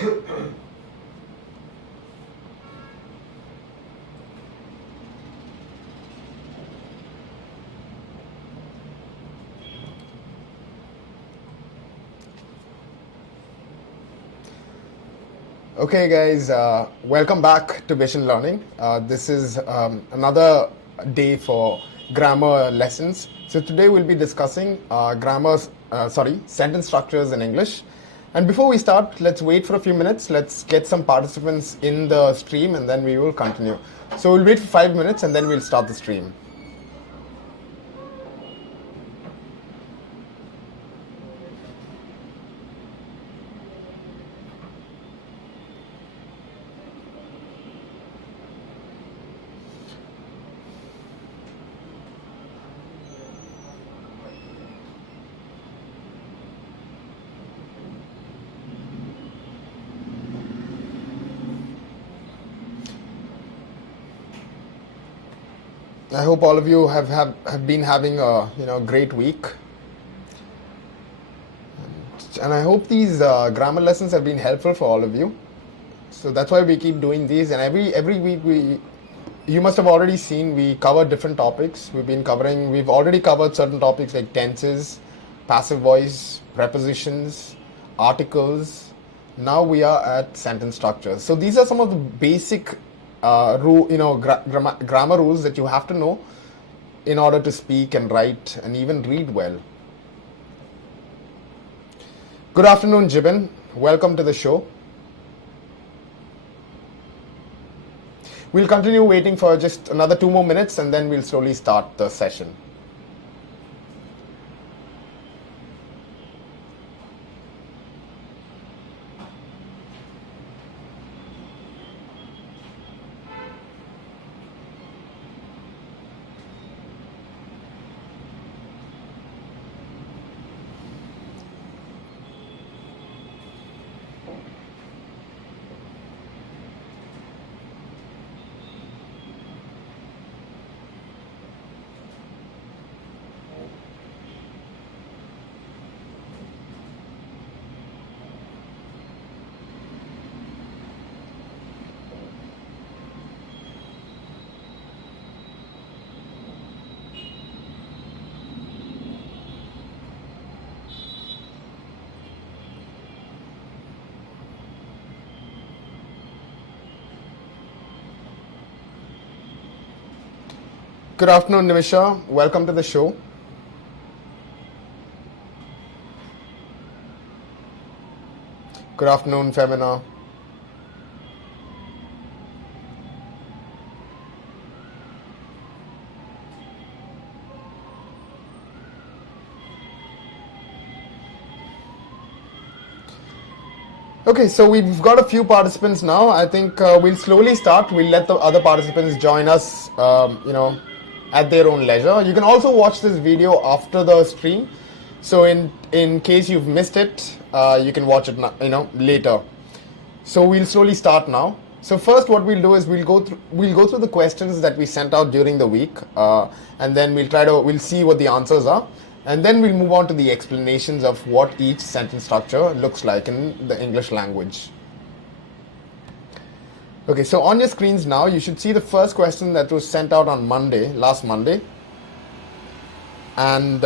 Okay, guys, welcome back to Vision Learning. This is another day for grammar lessons. So today we'll be discussing sentence structures in English. And before we start, let's wait for a few minutes. Let's get some participants in the stream and then we will continue. So we'll wait for 5 minutes and then we'll start the stream. I hope all of you have been having a great week, and I hope these grammar lessons have been helpful for all of you. So that's why we keep doing these, and every week you must have already seen we cover different topics. We've already covered certain topics like tenses, passive voice, prepositions, articles. Now we are at sentence structures. So these are some of the basic grammar rules that you have to know in order to speak and write and even read well. Good afternoon, Jibin. Welcome to the show. We'll continue waiting for just another 2 more minutes and then we'll slowly start the session. Good afternoon, Nimisha. Welcome to the show. Good afternoon, Femina. Okay, so we've got a few participants now. I think we'll slowly start. We'll let the other participants join us, at their own leisure. You can also watch this video after the stream. So in case you've missed it, you can watch it later. So we'll slowly start now. So first, what we'll do is we'll go through the questions that we sent out during the week, and then we'll see what the answers are, and then we'll move on to the explanations of what each sentence structure looks like in the English language. Okay, so on your screens now, you should see the first question that was sent out on last Monday. And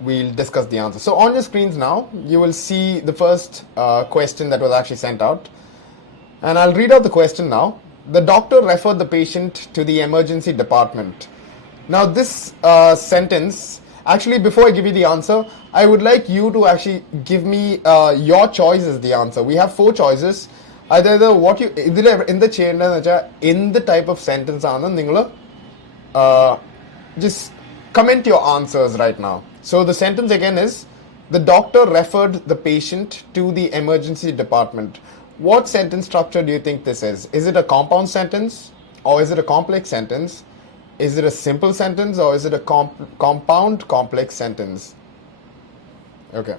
we'll discuss the answer. So on your screens now, you will see the first question that was actually sent out. And I'll read out the question now. The doctor referred the patient to the emergency department. Now this sentence, actually before I give you the answer, I would like you to actually give me your choice as the answer. We have 4 choices. Either what you in the type of sentence just comment your answers right now. So the sentence again is, the doctor referred the patient to the emergency department. What sentence structure do you think this is? Is it a compound sentence, or is it a complex sentence? Is it a simple sentence, or is it a compound complex sentence? Okay.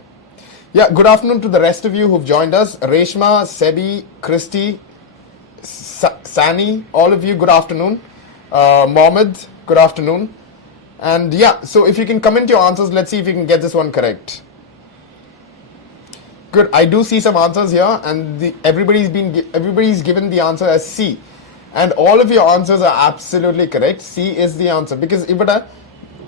Yeah, good afternoon to the rest of you who've joined us. Reshma, Sebi, Christy, Sani, all of you, good afternoon. Mohammed, good afternoon. And yeah, so if you can comment your answers, let's see if you can get this one correct. Good. I do see some answers here, and everybody's given the answer as C, and all of your answers are absolutely correct. C is the answer because ഇവിടെ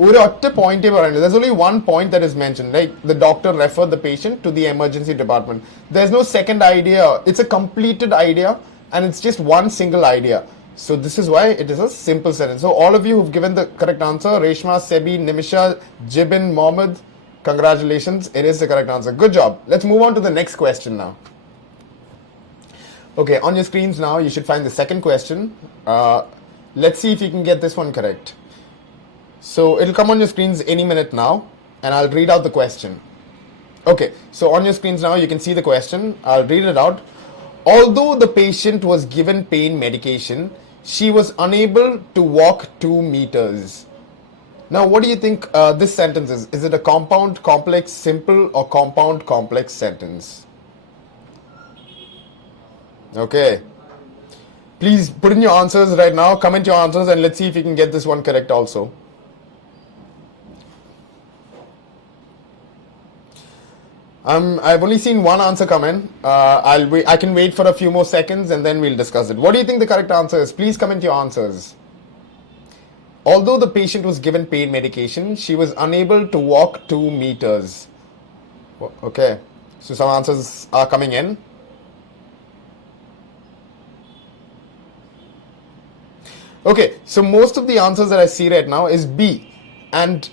ഒരു ഒറ്റ point പറയുന്നത്. There's only one point that is mentioned. Like the doctor referred the patient to the emergency department. There's no second idea. It's a completed idea, and it's just one single idea. So this is why it is a simple sentence. So all of you who've given the correct answer, Reshma, Sebi, Nimisha, Jibin, Mohammed, congratulations. It is the correct answer. Good job. Let's move on to the next question now. Okay, on your screens now, you should find the second question. Let's see if you can get this one correct. So it'll come on your screens any minute now, and I'll read out the question. Okay, so on your screens now, you can see the question. I'll read it out. Although the patient was given pain medication, she was unable to walk 2 meters. Now, what do you think this sentence is? Is it a compound, complex, simple, or compound, complex sentence? Okay. Please put in your answers right now. Comment your answers, and let's see if you can get this one correct also. I've only seen one answer come in. I can wait for a few more seconds and then we'll discuss it. What do you think the correct answer is? Please comment your answers. Although the patient was given pain medication, she was unable to walk 2 meters. Okay, so some answers are coming in. Okay, so most of the answers that I see right now is B, and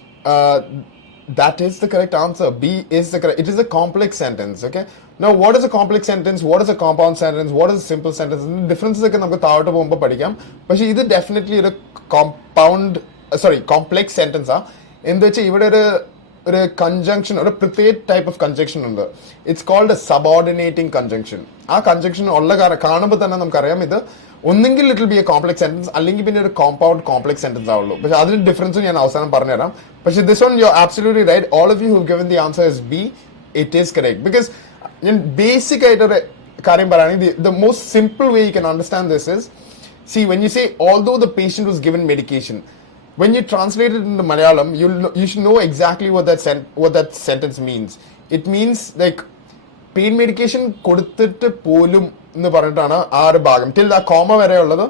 that is the correct answer. B is the correct. It is a complex sentence. Okay. Now, what is a complex sentence? What is a compound sentence? What is a simple sentence? The differences ഒക്കെ നമുക്ക് താഴോട്ട് പോകുമ്പോൾ പഠിക്കാം. പക്ഷേ ഇത് definitely ഒരു complex sentence ആ. എന്താ വെച്ചാൽ ഇവിടെ ഒരു കൺജങ്ഷൻ, ഒരു പ്രത്യേക ടൈപ്പ് ഓഫ് കൺജങ്ഷൻ ഉണ്ട്. It's called a subordinating conjunction. ആ കൺജങ്ഷൻ ഉള്ള കാണുമ്പോൾ തന്നെ നമുക്കറിയാം ഇത് ഒന്നെങ്കിൽ it will be a complex sentence, അല്ലെങ്കിൽ പിന്നെ ഒരു കോമ്പൗണ്ട് കോംപ്ലെക്സ് സെന്റൻസ് ആവുള്ളൂ. പക്ഷെ അതിന്റെ ഡിഫറൻസ് ഞാൻ അവസാനം പറഞ്ഞുതരാം. പക്ഷെ this one you are absolutely right. All of you who given the answer is B. It is correct. Because ഞാൻ ബേസിക് ആയിട്ടൊരു കാര്യം പറയുകയാണെങ്കിൽ the most simple way you can understand this is, see, when you say although the patient was given medication, when you translate it into Malayalam, you should know exactly what that sentence means. It means like pain medication കൊടുത്തിട്ട് പോലും എന്ന് പറഞ്ഞിട്ടാണ് ആ ഒരു ഭാഗം till ആ comma വരെ ഉള്ളത്.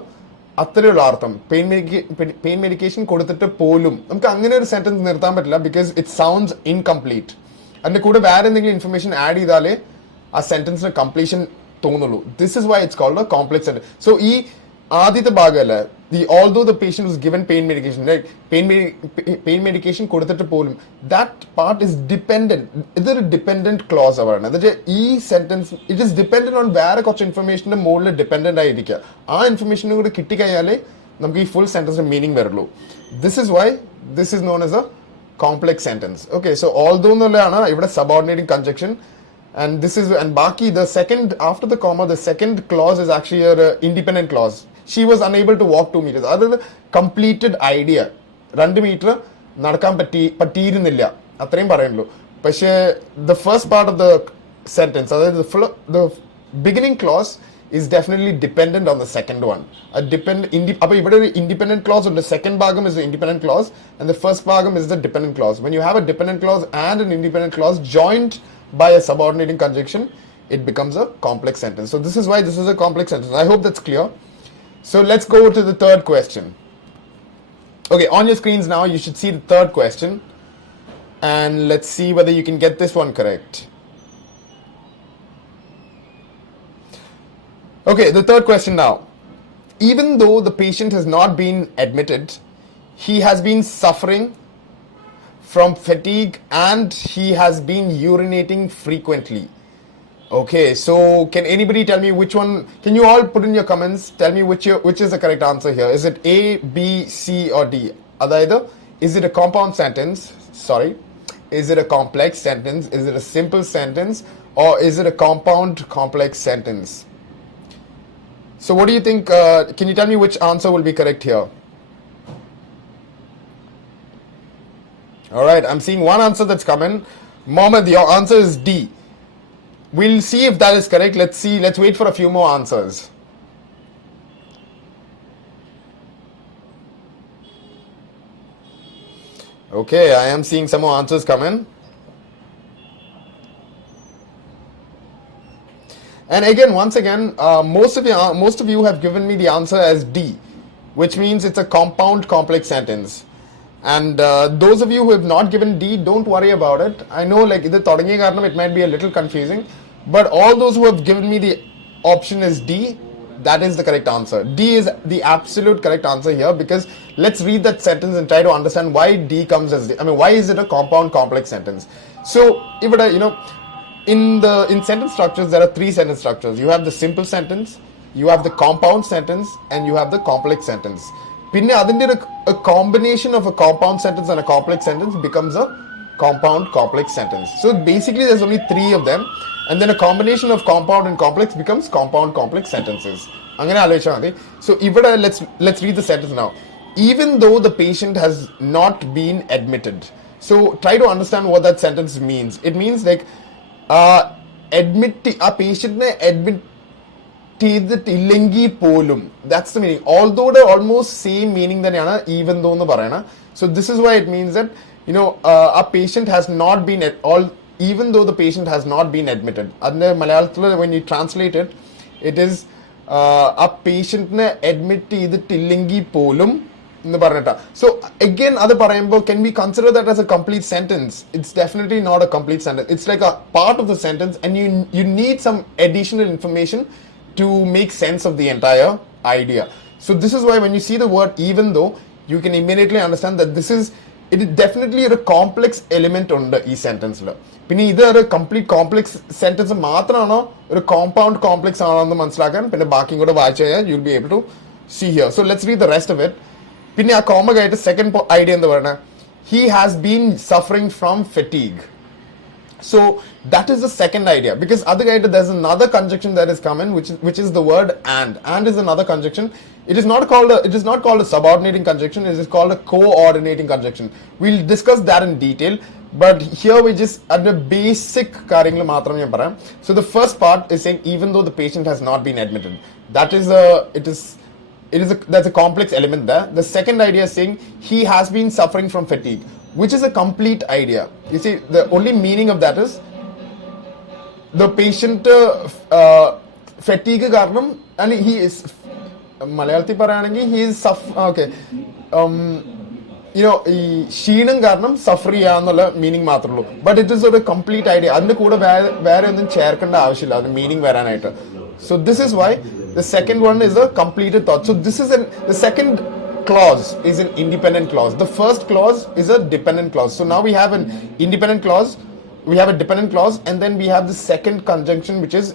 അത്രയുള്ള അർത്ഥം പെയിൻ മെഡിക്കേഷൻ കൊടുത്തിട്ട് പോലും. നമുക്ക് അങ്ങനെ ഒരു സെന്റൻസ് നിർത്താൻ പറ്റില്ല, ബിക്കോസ് ഇറ്റ് സൗണ്ട്സ് ഇൻകംപ്ലീറ്റ്. അതിന്റെ കൂടെ വേറെ എന്തെങ്കിലും ഇൻഫർമേഷൻ ആഡ് ചെയ്താലേ ആ സെന്റൻസിന് കംപ്ലീഷൻ തോന്നുള്ളൂ. This is why it's called a complex sentence. So ഈ ആദ്യത്തെ ഭാഗമല്ലേ, although the patient was given pain medication, right? Pain medication കൊടുത്തിട്ട് പോലും, that part is dependent. ഇതൊരു ഡിപ്പെൻഡന്റ് ക്ലോസ് ആണ്. അതായത് ഈ sentence it is dependent on വേറെ കുറച്ച് ഇൻഫർമേഷന്റെ മുകളിൽ ഡിപ്പെൻഡന്റ് ആയിരിക്കുക. ആ ഇൻഫർമേഷനും കൂടി കിട്ടിക്കഴിഞ്ഞാലേ നമുക്ക് ഈ ഫുൾ സെന്റൻസിന്റെ മീനിങ് വരുള്ളൂ. This is why this is known as A complex sentence. Okay, so although എന്നുള്ളതാണ് ഇവിടെ subordinating conjunction. And this is, and baki, the second after the comma, the second clause is actually an independent clause. She was unable to walk 2 meters. That is a completed idea. 2 meter നടക്കാൻ പറ്റിയിരുന്നില്ല അത്രയും പറയുള്ളൂ. പക്ഷേ the first part of the sentence, അതായത് the beginning clause is definitely dependent on the second one. അപ്പോൾ ഇവിടെ ഒരു independent clause ഉണ്ട്. Second ഭാഗം is the independent clause and the first ഭാഗം is the dependent clause. When you have a dependent clause and an independent clause joined by a subordinating conjunction, it becomes a complex sentence. So this is why this is a complex sentence. I hope that's clear. So let's go to the third question. Okay, on your screens now you should see the third question, and let's see whether you can get this one correct. Okay, the third question now. Even though the patient has not been admitted, he has been suffering from fatigue and he has been urinating frequently. Okay, so can anybody tell me which one? Can you all put in your comments, tell me which is the correct answer here? Is it A, B, C or D? Adaida, is it a compound sentence? Sorry. Is it a complex sentence? Is it a simple sentence? Or is it a compound complex sentence? So what do you think? Can you tell me which answer will be correct here? All right, I'm seeing one answer that's coming. Mohammed, your answer is D. We'll see if that is correct. Let's see. Let's wait for a few more answers. Okay, I am seeing some more answers come in. And again, once again, most of you have given me the answer as D, which means it's a compound complex sentence. And those of you who have not given D, don't worry about it. I know like it might be a little confusing, but all those who have given me the option as D, that is the correct answer. D is the absolute correct answer here, because let's read that sentence and try to understand why D comes as D. I mean, why is it a compound complex sentence? So if it, in sentence structures, there are three sentence structures. You have the simple sentence, you have the compound sentence, and you have the complex sentence. പിന്നെ അതിൻ്റെ a combination of a compound sentence and a complex sentence becomes a compound complex sentence. So basically there's only three of them, and then a combination of compound and complex becomes compound complex sentences. അങ്ങനെ ആലോചിച്ചാൽ മതി. So ഇവിടെ let's read the sentence now. Even though the patient has not been admitted. So try to understand what that sentence means. It means like ആ പേഷ്യന്റിനെ admit ചെയ്തിട്ടില്ലെങ്കിൽ പോലും, that's the meaning. Although the almost same meaning തന്നെയാണ് even though എന്ന് പറയണ. So this is why it means that a patient has not been even though the patient has not been admitted. അതിന്റെ മലയാളത്തിൽ when you translate it, it is ആ പേഷ്യന്റിനെ admit ചെയ്തിട്ടില്ലെങ്കിൽ പോലും എന്ന് പറഞ്ഞിട്ടാ. So again അത് പറയുമ്പോൾ can we consider that as a complete sentence? It's definitely not a complete sentence. It's like a part of the sentence, and you need some additional information to make sense of the entire idea. So this is why when you see the word even though, you can immediately understand that it is definitely a complex element under ഈ സെന്റൻസിൽ. പിന്നെ ഇത് ഒരു complete complex sentence മാത്രമാണോ ഒരു compound complex ആണോ എന്ന് മനസ്സിലാക്കാൻ പിന്നെ ബാക്കിയും കൂടെ വായിച്ചു കഴിഞ്ഞാൽ you will be able to see here. So let's read the rest of it. പിന്നെ ആ കോമൺ ആയിട്ട് സെക്കൻഡ് ഐഡിയ എന്താ പറയുന്നത്, he has been suffering from fatigue. So that is the second idea, because otherwise there's another conjunction that is common, which is the word and. And is another conjunction. It is not called a subordinating conjunction. It is called a coordinating conjunction. We'll discuss that in detail, but here we just at the basic കാര്യങ്ങൾ മാത്രം ഞാൻ പറയാം. So the first part is saying even though the patient has not been admitted. That's a complex element there. The second idea is saying he has been suffering from fatigue, which is a complete idea. You see, the only meaning of that is the patient fatigue കാരണം, and he is മലയാളത്തിൽ പറയുകയാണെങ്കിൽ he is ഈ ക്ഷീണം കാരണം Zafar ചെയ്യാന്നുള്ള meaning മാത്രമേ ഉള്ളൂ. But it is ഒരു complete idea. അതിന്റെ കൂടെ വേറെ ഒന്നും ചേർക്കേണ്ട ആവശ്യമില്ല അത് മീനിങ് വരാനായിട്ട്. So this is why the second one is a completed thought. So the second clause is an independent clause. The first clause is a dependent clause. So now we have an independent clause, we have a dependent clause, and then we have the second conjunction, which is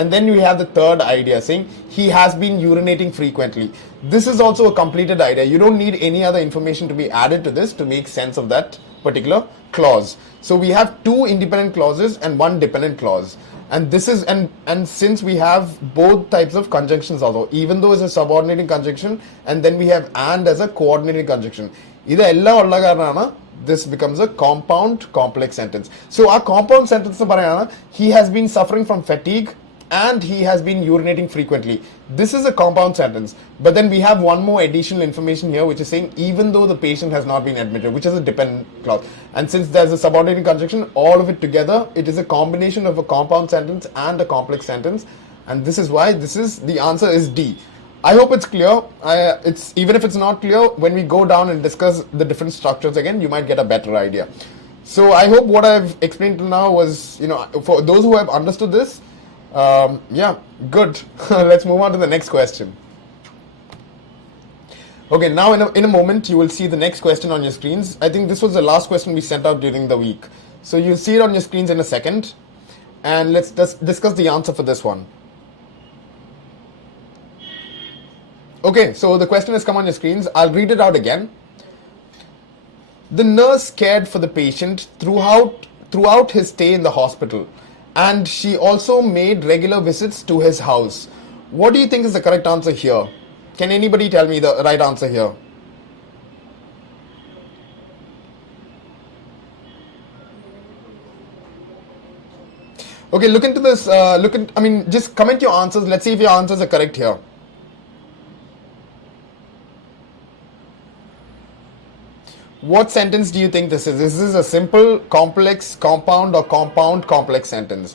and then we have the third idea saying he has been urinating frequently. This is also a completed idea. You don't need any other information to be added to this to make sense of that particular clause. So we have two independent clauses and one dependent clause. And this is and since we have both types of conjunctions, although even though it's a subordinating conjunction, and then we have and as a coordinating conjunction, ഇതെല്ലാം ഉള്ള കാരണമാണ് this becomes a compound complex sentence. So our compound sentence parayana, he has been suffering from fatigue and he has been urinating frequently. This is a compound sentence, but then we have one more additional information here, which is saying even though the patient has not been admitted, which is a dependent clause. And since there's a subordinating conjunction, all of it together, it is a combination of a compound sentence and a complex sentence, and this is why the answer is D. I hope it's clear. Even if it's not clear, when we go down and discuss the different structures again, you might get a better idea. So I hope what I've explained till now was, for those who have understood this, good. Let's move on to the next question. Okay, now in a moment you will see the next question on your screens. I think this was the last question we sent out during the week. So you'll see it on your screens in a second. And let's discuss the answer for this one. Okay, so the question has come on your screens. I'll read it out again. The nurse cared for the patient throughout his stay in the hospital, and she also made regular visits to his house. What do you think is the correct answer here? Can anybody tell me the right answer here? Okay, look into this. Just comment your answers. Let's see if your answers are correct here. What sentence do you think this is? Is this a simple, complex, compound, or compound, complex sentence?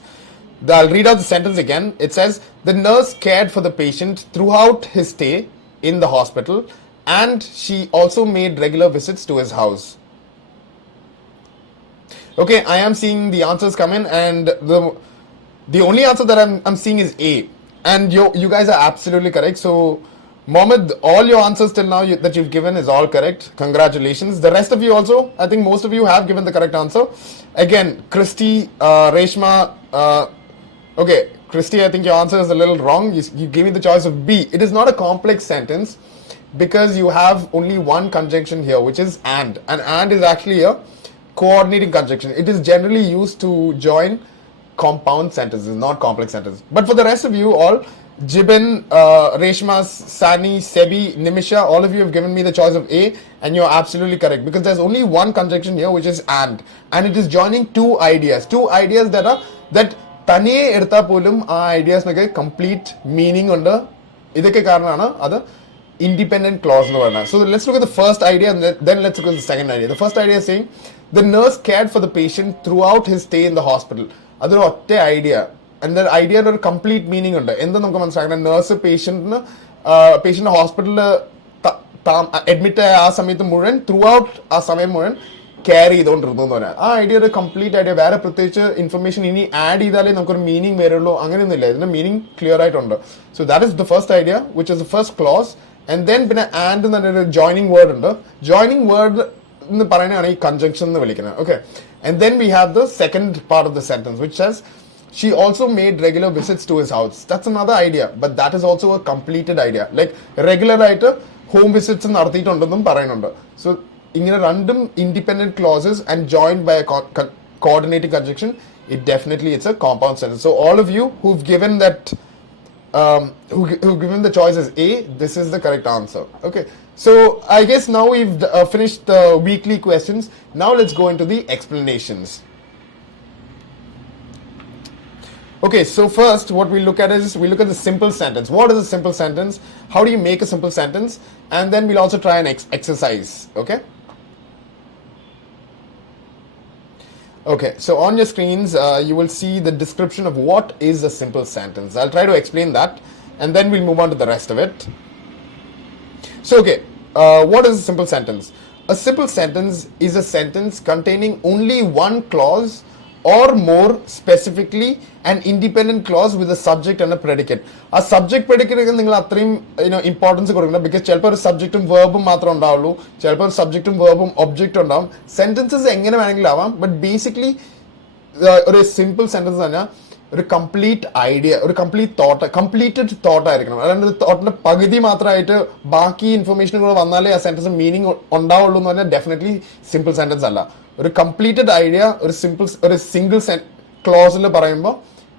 I'll read out the sentence again. It says, the nurse cared for the patient throughout his stay in the hospital and she also made regular visits to his house. Okay, I am seeing the answers come in, and the only answer that I'm seeing is A. And you guys are absolutely correct. So, Mohammed, all your answers till now that you've given is all correct. Congratulations. The rest of you also, I think most of you have given the correct answer. Again, Christy, Reshma, okay, Christy, I think your answer is a little wrong. You gave me the choice of B. It is not a complex sentence because you have only one conjunction here, which is and. And is actually a coordinating conjunction. It is generally used to join compound sentences, not complex sentences. But for the rest of you all, Jibin, Reshma, Sani, Sebi, Nimisha, all of you have given me the choice of A, and you're absolutely correct because there's only one conjunction here, which is and it is joining two ideas that തനിയെ എടുത്താൽ പോലും ആ ഐഡിയാസിനൊക്കെ complete meaning ഉണ്ട്. ഇതൊക്കെ കാരണമാണ് അത് independent close എന്ന് പറയുന്നത്. So let's look at the first idea and then let's look at the second idea. The first idea is saying the nurse cared for the patient throughout his stay in the hospital. അതൊരു ഒറ്റ idea. And the idea ഒരു complete meaning ഉണ്ട്. എന്ത് നമുക്ക് മനസ്സിലാക്കണം, nurse patient ഹോസ്പിറ്റലിൽ admit ആയ ആ സമയത്ത് മുഴുവൻ ത്രൂ ഔട്ട് ആ സമയം മുഴുവൻ കെയർ ചെയ്തുകൊണ്ടിരുന്നു എന്ന് പറയാം. ആ ഐഡിയ ഒരു കംപ്ലീറ്റ് ഐഡിയ. വേറെ പ്രത്യേകിച്ച് ഇൻഫർമേഷൻ ഇനി ആഡ് ചെയ്താലേ നമുക്കൊരു മീനിങ് വരുള്ളൂ, അങ്ങനെയൊന്നുമില്ല. ഇതിന്റെ മീനിങ് ക്ലിയർ ആയിട്ടുണ്ട്. So that is the first idea which is the first close. And then പിന്നെ ആൻഡ് എന്ന് പറഞ്ഞൊരു ജോയിനിങ് വേർഡ് ഉണ്ട്. ജോയിനിങ് വേർഡ് എന്ന് പറയുന്നതാണ് ഈ കൺജങ്ഷൻ എന്ന് വിളിക്കുന്നത്. Okay, and then we have the second part of the sentence which SaaS she also made regular visits to his house. That's another idea, but that is also a completed idea. Like regular ആയിട്ട് home visits നടത്തിയിട്ടുണ്ടെന്നും പറയുന്നുണ്ട്. So ഇങ്ങനെ രണ്ടും independent clauses and joined by a coordinating conjunction, it's a compound sentence. So all of you who've given that who've given the choice as A, this is the correct answer. Okay, so I guess now we've finished the weekly questions. Now let's go into the explanations. Okay, so first what we look at is we look at the simple sentence. What is a simple sentence? How do you make a simple sentence? And then we'll also try an exercise. Okay. Okay, so on your screens you will see the description of what is a simple sentence. I'll try to explain that and then we'll move on to the rest of it. So okay, what is a simple sentence? A simple sentence is a sentence containing only one clause or more, specifically an independent clause with a subject and a predicate. A subject predicate നിങ്ങൾ അത്രയും importance കൊടുക്കണം because ചിലപ്പോൾ ഒരു സബ്ജക്റ്റും വേർബും മാത്രമേ ഉണ്ടാവുള്ളൂ, ചിലപ്പോൾ ഒരു സബ്ജക്റ്റും വേർബും ഒബ്ജക്റ്റും ഉണ്ടാവും. സെന്റൻസസ് എങ്ങനെ വേണമെങ്കിലും ആവാം, ബട്ട് ബേസിക്കലി ഒരു സിമ്പിൾ സെന്റൻസ് പറഞ്ഞാൽ ഒരു കംപ്ലീറ്റ് ഐഡിയ, ഒരു കംപ്ലീറ്റഡ് തോട്ട് ആയിരിക്കണം. അല്ലാണ്ട് ഒരു തോട്ടിന്റെ പകുതി മാത്രമായിട്ട് ബാക്കി ഇൻഫർമേഷനും കൂടെ വന്നാലേ ആ സെന്റൻസ് മീനിങ് ഉണ്ടാവുള്ളൂ എന്ന് പറഞ്ഞാൽ ഡെഫിനറ്റ്ലി സിമ്പിൾ സെന്റൻസ് അല്ല. ഒരു കംപ്ലീറ്റഡ് ഐഡിയ ഒരു സിംഗിൾ ക്ലോസിൽ പറയുമ്പോൾ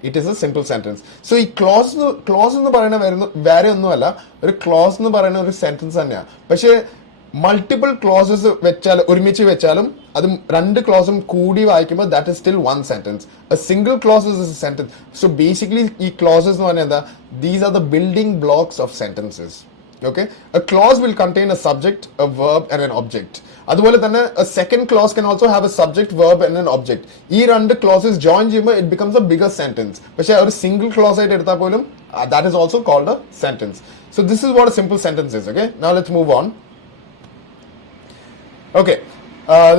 it is A simple sentence. So ഈ ക്ലോസ് എന്ന് പറയുന്ന വേറെ ഒന്നുമല്ല, ഒരു ക്ലോസ് എന്ന് പറയുന്ന ഒരു സെന്റൻസ് തന്നെയാണ്. പക്ഷേ മൾട്ടിപ്പിൾ ക്ലോസസ് ഒരുമിച്ച് വെച്ചാലും അത് രണ്ട് ക്ലോസും കൂടി വായിക്കുമ്പോൾ that is still one sentence. A single close is A sentence. So basically ഈ ക്ലോസസ് എന്ന് പറഞ്ഞാൽ എന്താ, these are the building blocks of sentences. Okay, a clause will contain a subject, a verb and an object. അതുപോലെ തന്നെ a second clause can also have a subject, verb and an object. ഈ രണ്ട് clauses join ചെയ്യുമ്പോൾ it becomes a bigger sentence. പക്ഷേ ഒരു single close ആയിട്ട് എടുത്താൽ പോലും that is also called a sentence. So this is what a simple sentence is. Okay, now let's move on. Okay,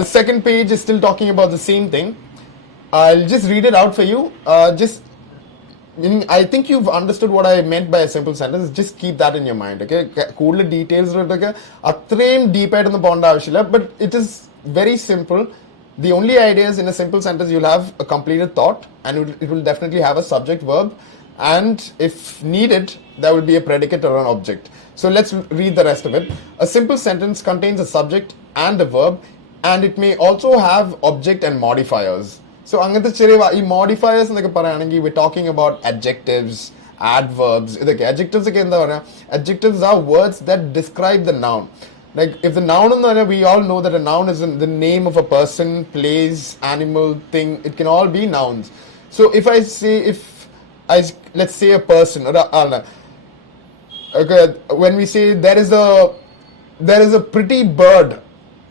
the second page is still talking about the same thing. I'll just read it out for you. I think you've understood what I meant by a simple sentence. Just keep that in your mind. Okay, കൂടുതൽ ഡീറ്റെയിൽസിലൊക്കെ അത്രയും ഡീപ്പായിട്ടൊന്നും പോകേണ്ട ആവശ്യമില്ല, but it is very simple. The only idea is in a simple sentence you'll have a completed thought and it will definitely have a subject, verb, and if needed there will be a predicate or an object. So let's read the rest of it. A simple sentence contains a subject and a verb and it may also have object and modifiers. So അങ്ങനത്തെ ചെറിയ ഈ modifiers എന്നൊക്കെ പറയുകയാണെങ്കിൽ we're talking about adjectives, adverbs. ഇതൊക്കെ adjectives ഒക്കെ എന്താ പറയുക, adjectives are words that describe the noun. Like if the noun എന്ന് പറഞ്ഞാൽ we all know that a noun is the name of a person, place, animal, thing. It can all be nouns. So if let's say a person or okay, when we say there is a pretty bird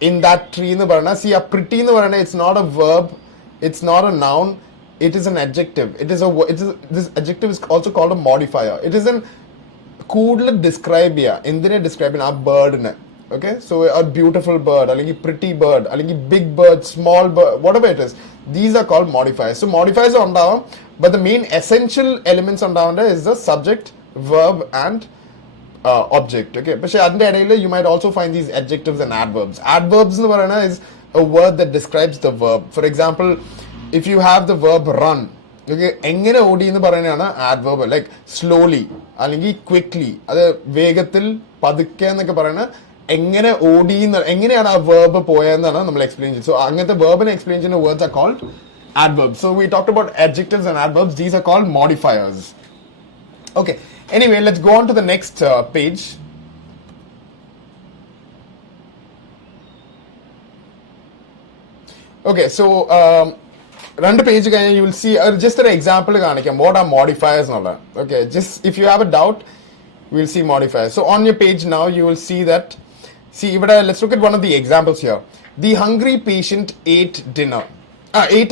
in that tree എന്ന് പറഞ്ഞാൽ see a pretty എന്ന് പറഞ്ഞാൽ it's not a verb, it's not a noun, it is an adjective. This adjective is also called a modifier. It is an കൂടുതൽ describe ചെയ്യുക എന്തിനെ describe ചെയ്യുക ആ ബേർഡിനെ okay so a beautiful bird അല്ലെങ്കിൽ pretty bird അല്ലെങ്കിൽ big bird small bird whatever it is these are called modifiers. So modifiers ഉണ്ടാവും but the main essential elements ഉണ്ടാവേണ്ട is the subject verb and object okay പക്ഷെ അതിൻ്റെ ഇടയിൽ you might also find these adjectives and adverbs. Adverbs എന്ന് പറയുന്നത് is a word that describes the verb. For example, if you have the verb run okay എങ്ങനെ ഓടി എന്ന് പറയുന്നതാണ് adverb like slowly അല്ലെങ്കിൽ ക്വിക്ക്ലി അത് വേഗത്തിൽ പതുക്കെ എന്നൊക്കെ പറയുന്നത് എങ്ങനെ ഓടി എങ്ങനെയാണ് ആ വേർബ് പോയതെന്നാണ് നമ്മൾ എക്സ്പ്ലെയിൻ ചെയ്യുന്നത്. സോ അങ്ങനത്തെ വേർബിനെ എക്സ്പ്ലെയിൻ ചെയ്യുന്ന words are called adverbs. So we talked about adjectives and adverbs. These are called modifiers. Okay. Anyway, let's go on to the next page. Okay, so രണ്ട് പേജ് കഴിഞ്ഞാൽ you will see just an example കാണിക്കാം what are modifiers എന്നുള്ള. Okay, just if you have a doubt we'll see modifiers. So on your page now you will see that ഇവിടെ let's look at one of the examples here. The hungry patient ate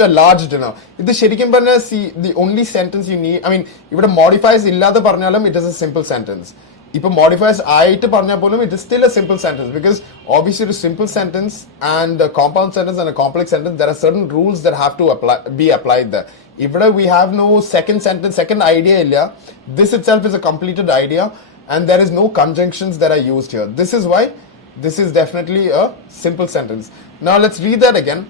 a large dinner. ഇത് ശരിക്കും പറഞ്ഞാൽ the only sentence you need I mean ഇവിടെ modifiers ഇല്ലാതെ പറഞ്ഞാലും it is a simple sentence. ഇപ്പോൾ modifiers ആയിട്ട് പറഞ്ഞാൽ പോലും it is still a simple sentence because obviously a simple sentence and a compound sentence and a complex sentence there are certain rules that have to be applied there. ഇവിടെ we have no second idea ഇല്ല. This itself is a completed idea and there is no conjunctions that are used here. This is why this is definitely a simple sentence. Now let's read that again.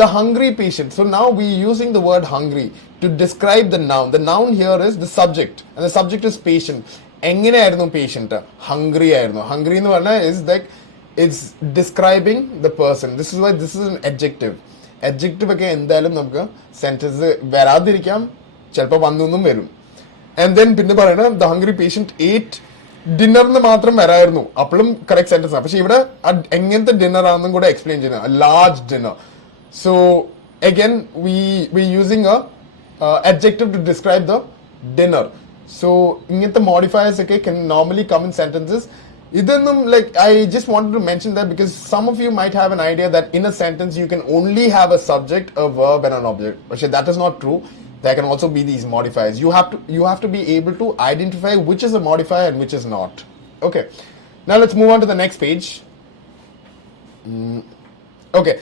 The hungry patient. So now we're using the word hungry to describe the noun. The noun here is the subject and the subject is patient. എങ്ങനെയായിരുന്നു patient hungry ആയിരുന്നു hungry എന്ന് പറഞ്ഞാൽ is like it's describing the person. This is why this is an adjective. Adjective ഒക്കെ എന്തായാലും നമുക്ക് sentence വരാതിരിക്കാം ചിലപ്പോൾ വന്നൊന്നും വരും and then പിന്നെ പറയണ the hungry patient ate ഡിന്നറിന് മാത്രം വരായിരുന്നു അപ്പോഴും കറക്റ്റ് സെന്റൻസ് ആണ് പക്ഷെ ഇവിടെ എങ്ങനത്തെ ഡിന്നർ ആണെന്നും കൂടെ എക്സ്പ്ലെയിൻ ചെയ്യുന്നത് large dinner. So again we using a adjective to describe the dinner. So ingante modifiers okay can normally come in sentences. Idannum like I just wanted to mention that because some of you might have an idea that in a sentence you can only have a subject, a verb and an object. But that is not true. There can also be these modifiers. You have to be able to identify which is a modifier and which is not. Okay. Now let's move on to the next page. Okay.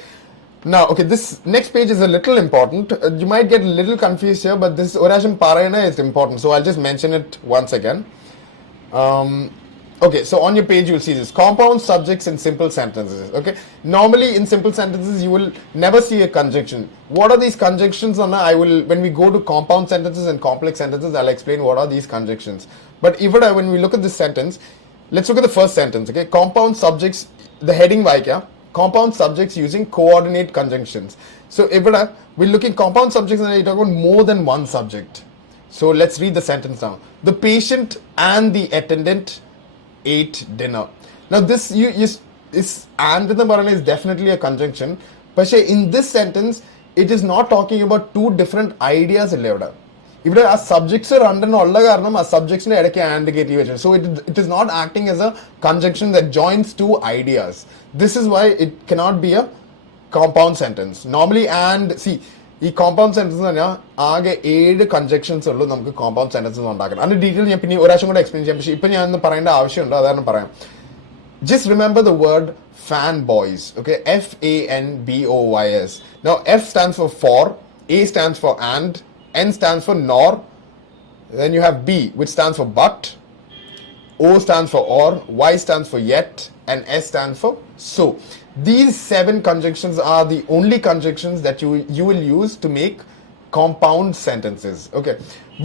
Now, okay, this next page is a little important. You might get a little confused here, but this orasham parayana is important. So I'll just mention it once again. Okay, so on your page you'll see this compound subjects in simple sentences. Okay, normally in simple sentences you will never see a conjunction. What are these conjunctions? When we go to compound sentences and complex sentences, I'll explain what are these conjunctions. But even when we look at this sentence, let's look at the first sentence. Okay, compound subjects. The heading vaikya. Compound subjects using coordinate conjunctions. So if we're looking compound subjects and we're talking about more than one subject. So let's read the sentence now. The patient and the attendant ate dinner. Now this is and in the Marana is definitely a conjunction. But in this sentence, it is not talking about two different ideas. If a subjects are under a subjects and so it is not acting as a conjunction that joins two ideas. This is why it cannot be a compound sentence. Normally and see ഈ compound sentence പറഞ്ഞാൽ ആകെ 7 കൺജക്ഷൻസ് ഉള്ളൂ നമുക്ക് compound sentences ഉണ്ടാക്കാൻ. അതിന്റെ detail ഞാൻ പിന്നെ ഒരാഴ്ച കൂടെ എക്സ്പ്ലെയിൻ ചെയ്യാം. പക്ഷേ ഇപ്പൊ ഞാൻ ഒന്ന് പറയേണ്ട ആവശ്യമുണ്ട്, അതാണ് പറയാം. Just remember the word fanboys. Okay, FANBOYS. Now F stands for, A stands for and, N stands for nor. Then you have B, which stands for but. O stands for or, Y stands for yet, and S stands for so. These 7 conjunctions are the only conjunctions that you will use to make compound sentences. Okay,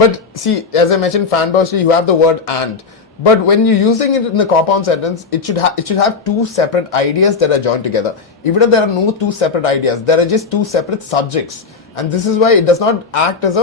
but see, as I mentioned, fanboys, you have the word and. But when you're using it in the compound sentence, it should have 2 separate ideas that are joined together. Even if there are no 2 separate ideas, there are just 2 separate subjects. And this is why it does not act as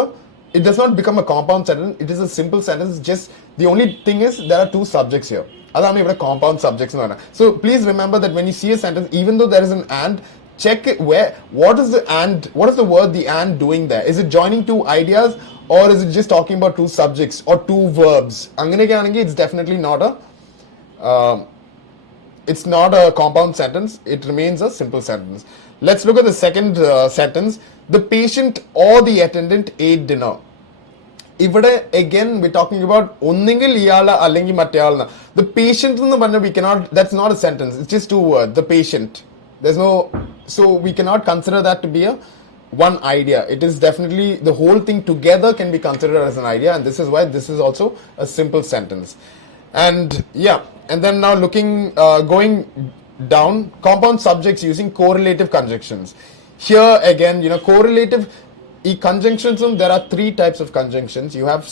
it does not become a compound sentence. It is a simple sentence. Just the only thing is there are 2 subjects here. Adana ivada compound subjects nu. So please remember that when you see a sentence, even though there is an and, check it what is the word the and doing there? Is it joining 2 ideas or is it just talking about 2 subjects or 2 verbs? Anganege it's definitely not it's not a compound sentence, it remains a simple sentence. Let's look at the second sentence. The patient or the attendant ate dinner. Ivide again we're talking about onnengil iyala allengi matteyalna. The patient ennu panna we cannot, that's not a sentence, it's just two words, the patient. There's no, so we cannot consider that to be a one idea. It is definitely the whole thing together can be considered as an idea, and this is why this is also a simple sentence. And yeah, and then now looking going down, compound subjects using correlative conjunctions. Here again, correlative conjunctions, there are three types of conjunctions. You have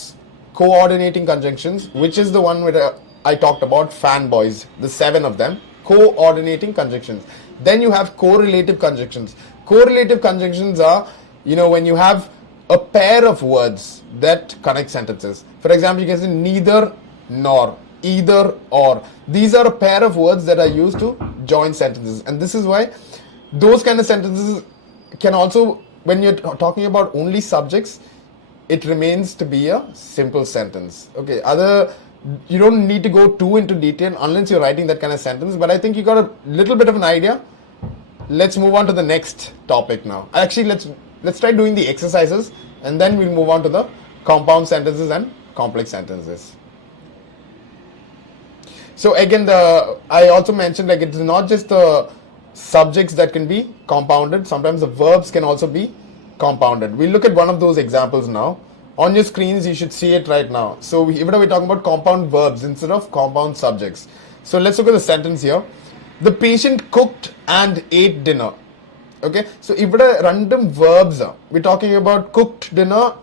coordinating conjunctions, which is the one where I talked about, fanboys, the 7 of them, coordinating conjunctions. Then you have correlative conjunctions. Correlative conjunctions are, when you have a pair of words that connect sentences. For example, you can say neither nor, either or. These are a pair of words that are used to join sentences. And this is why those kind of sentences can also, when you're talking about only subjects, it remains to be a simple sentence. Okay, you don't need to go too into detail unless you're writing that kind of sentence, but I think you got a little bit of an idea. Let's move on to the next topic now. Actually, let's try doing the exercises, and then we'll move on to the compound sentences and complex sentences. So again, I also mentioned, like, it's not just the subjects that can be compounded. Sometimes the verbs can also be compounded. We'll look at one of those examples now. On your screens, you should see it right now. So even though we're talking about compound verbs instead of compound subjects. So let's look at the sentence here. The patient cooked and ate dinner. Okay, so if random verbs, we're talking about cooked dinner.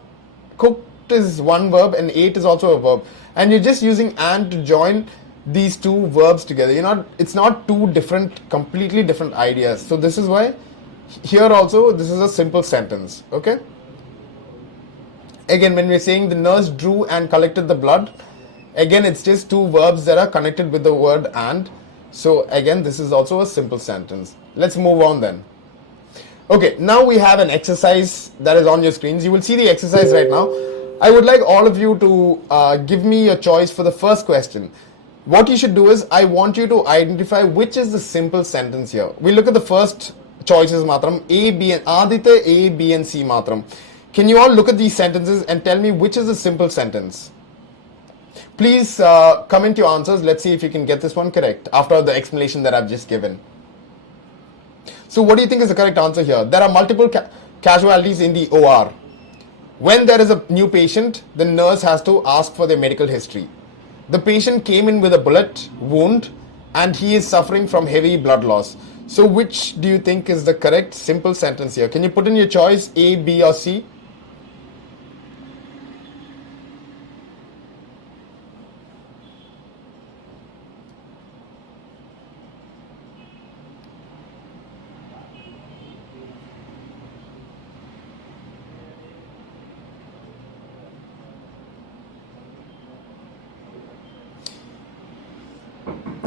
Cooked is one verb and ate is also a verb. And you're just using and to join these two verbs together. It's not two completely different ideas. So this is why here also this is a simple sentence. Okay. Again, when we're saying the nurse drew and collected the blood, again it's just two verbs that are connected with the word and. So again, this is also a simple sentence. Let's move on then. Okay, now we have an exercise that is on your screens. You will see the exercise right now. I would like all of you to give me a choice for the first question. What you should do is, I want you to identify which is the simple sentence here. We look at the first choices matram, A, B, and Aditya, A, B, and C matram. Can you all look at these sentences and tell me which is the simple sentence? Please comment your answers. Let's see if you can get this one correct after the explanation that I've just given. So what do you think is the correct answer here? There are multiple casualties in the OR. When there is a new patient, the nurse has to ask for their medical history. The patient came in with a bullet wound and he is suffering from heavy blood loss. So which do you think is the correct simple sentence here? Can you put in your choice A, B, or C?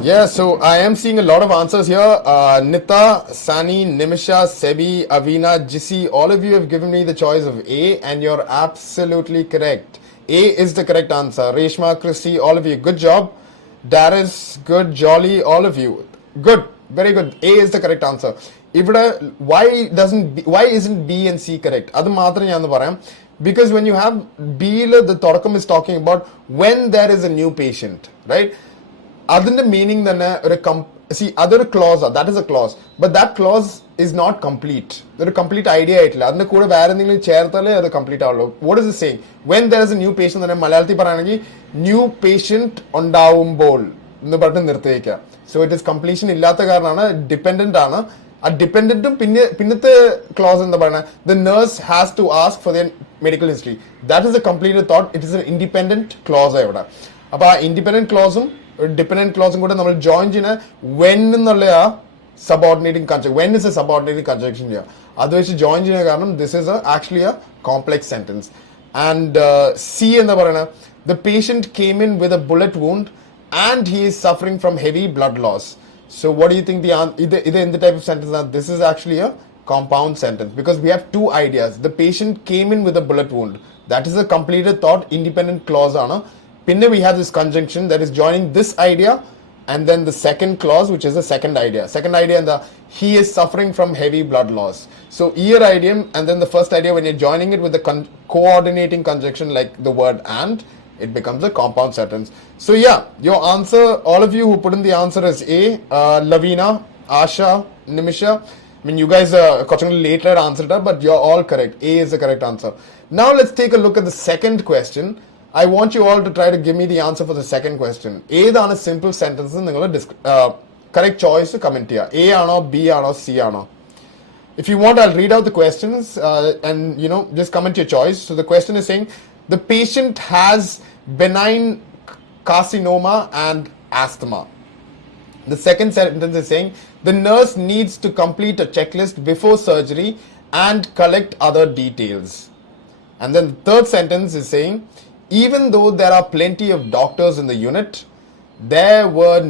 Yeah, so I am seeing a lot of answers here. Nita, Sani, Nimisha, Sebi, Avina, Jisi, all of you have given me the choice of A, and you're absolutely correct. A is the correct answer. Reshma, Christy, all of you, good job. Darius, good. Jolly, all of you, good, very good. A is the correct answer. Why isn't B and C correct? Because when you have B, the Torkam is talking about when there is a new patient, right? Other meaning than other clause, that is a clause, but that clause is not complete. There is a complete idea. What is it saying? When there is a new patient, new patient ondavumboll. So it is completion dependent. A dependent clause in the nurse has to ask for their medical history. That is a completed thought. It is an independent clause. Independent clause dependent clause we join when subordinating conjunction. When is a subordinating conjunction here? Otherwise, join this is actually a complex sentence. And C in the patient came in with a bullet wound and he is suffering from heavy blood loss. So what do you think either in the type of sentence? This is actually a compound sentence because we have two ideas. The patient came in with a bullet wound. That is a completed thought, independent clause. Pinna we have this conjunction that is joining this idea and then the second clause, which is the second idea. Second idea in the he is suffering from heavy blood loss. So ear idiom and then the first idea, when you're joining it with the coordinating conjunction like the word and, it becomes a compound sentence. So yeah, your answer, all of you who put in the answer is A. Lavina, Asha, Nimisha. I mean, you guys later answered that, but you're all correct. A is the correct answer. Now let's take a look at the second question. I want you all to try to give me the answer for the second question. A is a simple sentence. Correct choice comment here. A ano, B ano, C ano. If you want, I'll read out the questions and just comment your choice. So the question is saying the patient has benign carcinoma and asthma. The second sentence is saying the nurse needs to complete a checklist before surgery and collect other details. And then the third sentence is saying even though there are plenty of doctors in the unit, there were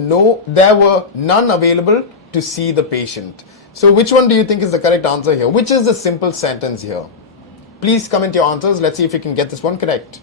none available to see the patient. So which one do you think is the correct answer here? Which is the simple sentence here? Please comment your answers. Let's see if you can get this one correct.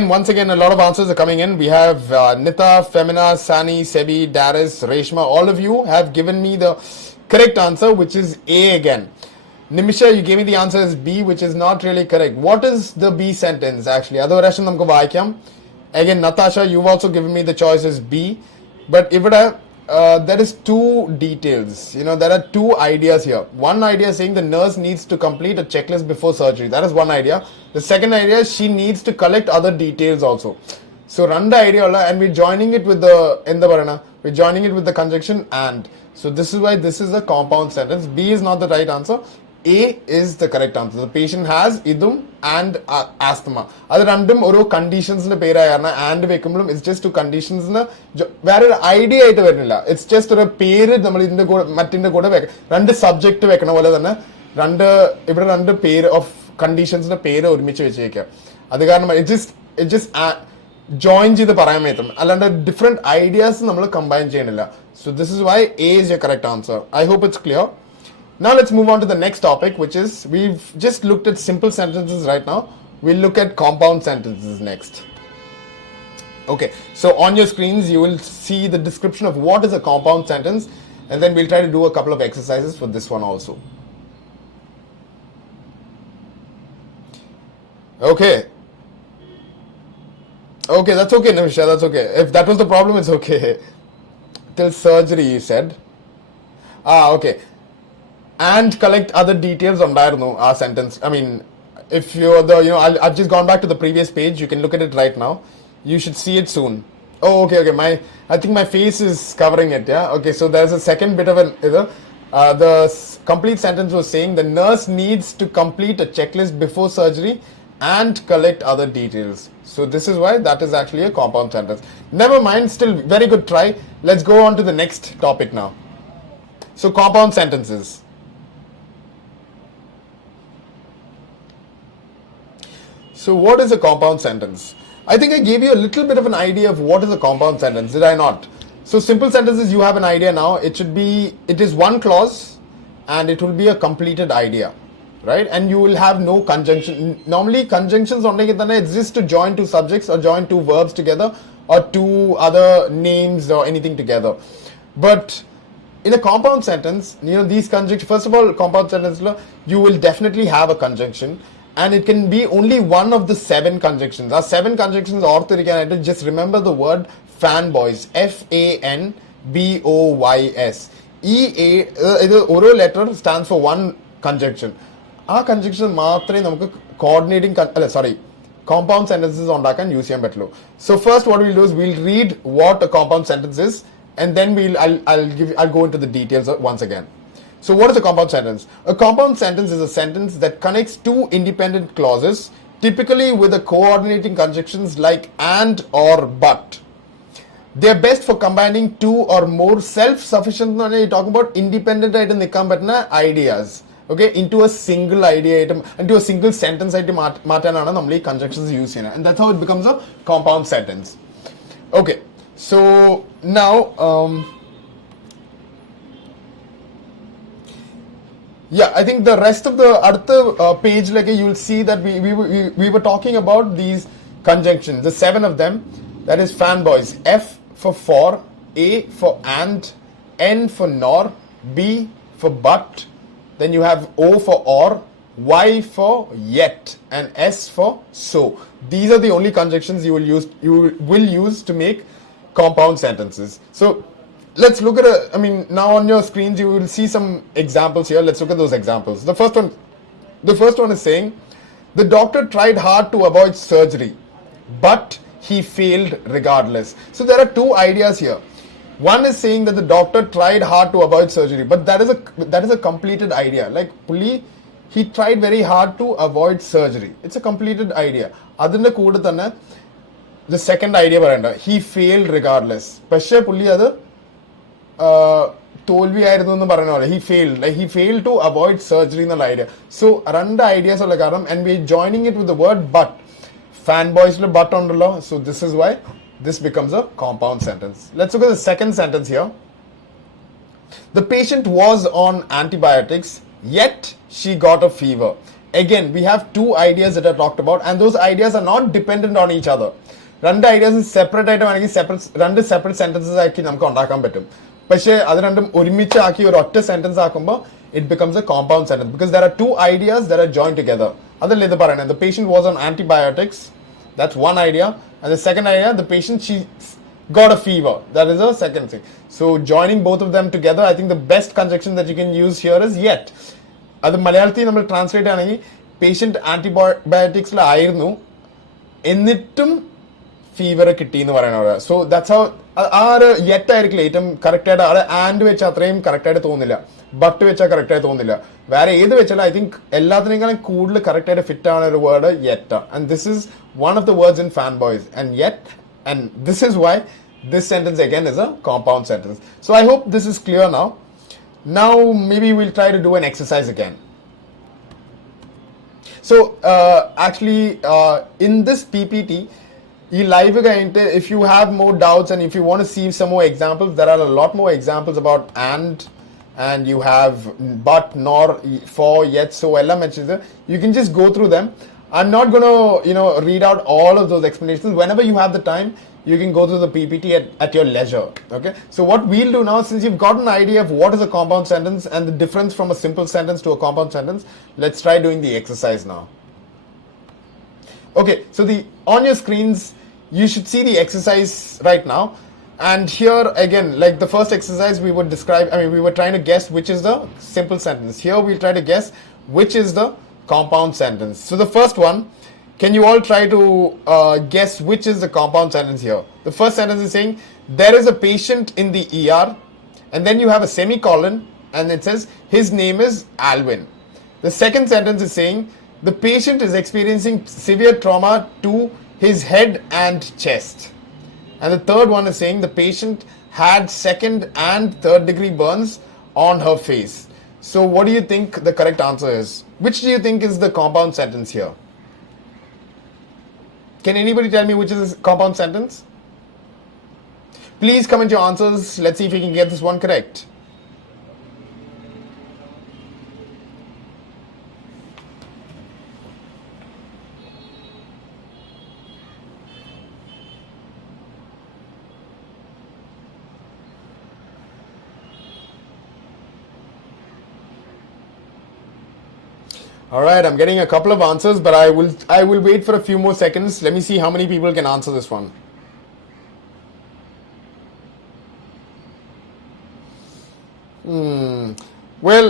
Once again, a lot of answers are coming in. We have Nita, Femina, Sani, Sebi, Darius, Reshma. All of you have given me the correct answer, which is A again. Nimisha, you gave me the answer as B, which is not really correct. What is the B sentence actually? Again, Natasha, you've also given me the choice as B. But if there is two details. There are two ideas here. One idea saying the nurse needs to complete a checklist before surgery. That is one idea. The second idea is she needs to collect other details also. So run the idea and we're joining it with we're joining it with the conjunction and. So this is why this is a compound sentence. B is not the right answer. A is the correct answer. The patient has idum and asthma. Other random oro conditions and it's just two conditions where idea it's just a pair random subject random pair of conditions pair it just joins the parameter different ideas combine. So this is why A is your correct answer. I hope it's clear. Now let's move on to the next topic, which is we've just looked at simple sentences right now. We'll look at compound sentences next. Okay, so on your screens you will see the description of what is a compound sentence, and then we'll try to do a couple of exercises for this one also. Okay, that's okay, Nimisha, that's okay. If that was the problem, it's okay. Till surgery, you said. Okay. And collect other details on our sentence. I mean, if you're I've just gone back to the previous page. You can look at it right now. You should see it soon. Oh, okay. I think my face is covering it. Yeah. Okay. So there's a second bit of the complete sentence was saying the nurse needs to complete a checklist before surgery and collect other details. So this is why that is actually a compound sentence. Never mind. Still very good try. Let's go on to the next topic now. So compound sentences. So what is a compound sentence? I think I gave you a little bit of an idea of what is a compound sentence, did I not? So simple sentences, you have an idea now. It is one clause and it will be a completed idea, right? And you will have no conjunction. Normally conjunctions exist to join two subjects or join two verbs together or two other names or anything together. But in a compound sentence, these conjunctions, first of all, compound sentence, you will definitely have a conjunction. And it can be only one of the 7 conjunctions. Our 7 conjunctions, just remember the word fanboys. Fanboys. Oral letter stands for one conjunction. Our conjunction coordinating compound sentences on use. So first what we'll do is we'll read what a compound sentence is, and then I'll go into the details once again. So what is a compound sentence? A compound sentence is a sentence that connects two independent clauses, typically with the coordinating conjunctions like and or but. They are best for combining two or more self-sufficient, talking about independent ideas. okay, into a single idea, into a single sentence മാറ്റാനാണ് നമ്മൾ ഈ conjunctions use ചെയ്യുന്നത്, and that's how it becomes a compound sentence. Okay, so now yeah, I think the rest of the page, like you'll see that we were talking about these conjunctions, the 7 of them. That is fanboys. F for, A for and, N for nor, B for but, then you have O for or, Y for yet, and S for so. These are the only conjunctions you will use to make compound sentences. So let's look at now on your screens you will see some examples here. Let's look at those examples. The first one is saying the doctor tried hard to avoid surgery, but he failed regardless. So there are two ideas here. One is saying that the doctor tried hard to avoid surgery, but that is a completed idea. Like he tried very hard to avoid surgery. It's a completed idea. Adinte kooda thanne the second idea parayanda, he failed regardless. പക്ഷേ പുള്ളി അത് തോൽവിയായിരുന്നു എന്ന് പറയുന്ന പോലെ he failed to avoid surgery എന്നുള്ള idea. So രണ്ട് ideas ഉള്ള കാരണം, and we joining it with the word but. Fanboys le but ondallo, so this is why this becomes a compound sentence. Let's look at the second sentence here. The patient was on antibiotics, yet she got a fever. Again, we have two ideas that are talked about, and those ideas are not dependent on each other. രണ്ട് ideas separate ആയിട്ട് വേണമെങ്കിൽ രണ്ട് separate sentences ആക്കി നമുക്ക് ഉണ്ടാക്കാൻ പറ്റും. പക്ഷേ അത് രണ്ടും ഒരുമിച്ച് ആക്കി ഒരു ഒറ്റ സെന്റൻസ് ആക്കുമ്പോൾ it becomes a compound sentence because there are two ideas that are joined together. അതല്ലേ ഇത് പറയുന്നത്. The patient was on antibiotics, that's one idea, and the second idea, the patient, she got a fever, that is a second thing. So joining both of them together, I think the best conjunction that you can use here is yet. അത് മലയാളത്തിൽ നമ്മൾ translate ആണെങ്കിൽ patient ആന്റിബയോട്ടിക്സിൽ ആയിരുന്നു എന്നിട്ടും fever കിട്ടി എന്ന് പറയുന്നത്. So that's how ആ ഒരു യെറ്റ് ആയിരിക്കില്ല ഏറ്റവും കറക്റ്റ് ആയിട്ട്. അവിടെ ആൻഡ് വെച്ചാൽ അത്രയും കറക്റ്റ് ആയിട്ട് തോന്നില്ല, ബട്ട് വെച്ചാൽ കറക്റ്റ് ആയിട്ട് തോന്നില്ല. വേറെ ഏത് വെച്ചാലും ഐ തിങ്ക് എല്ലാത്തിനേക്കാളും കൂടുതൽ കറക്റ്റ് ആയിട്ട് ഫിറ്റ് ആവുന്ന ഒരു word yet. And this is one of the words in FANBOYS and yet, and this is why this sentence again is a compound sentence. So I hope this is clear now. Now maybe we'll try to do an exercise again. So actually in this PPT, if you have more doubts and if you want to see some more examples, there are a lot more examples about and you have but, nor, for, yet, so ella mentions. You can just go through them. I'm not going to read out all of those explanations. Whenever you have the time, you can go through the PPT at your leisure. Okay, so what we'll do now, since you've got an idea of what is a compound sentence and the difference from a simple sentence to a compound sentence, let's try doing the exercise now. Okay, so on your screens you should see the exercise right now, and here again, like the first exercise we would describe, we were trying to guess which is the simple sentence. Here we'll try to guess which is the compound sentence. So the first one, can you all try to guess which is the compound sentence here? The first sentence is saying there is a patient in the ER, and then you have a semicolon and it says his name is Alvin. The second sentence is saying the patient is experiencing severe trauma to his head and chest. And the third one is saying the patient had second and third degree burns on her face. So what do you think the correct answer is? Which do you think is the compound sentence here? Can anybody tell me which is the compound sentence? Please comment your answers. Let's see if we can get this one correct. All right, I'm getting a couple of answers, but I will wait for a few more seconds. Let me see how many people can answer this one. Well,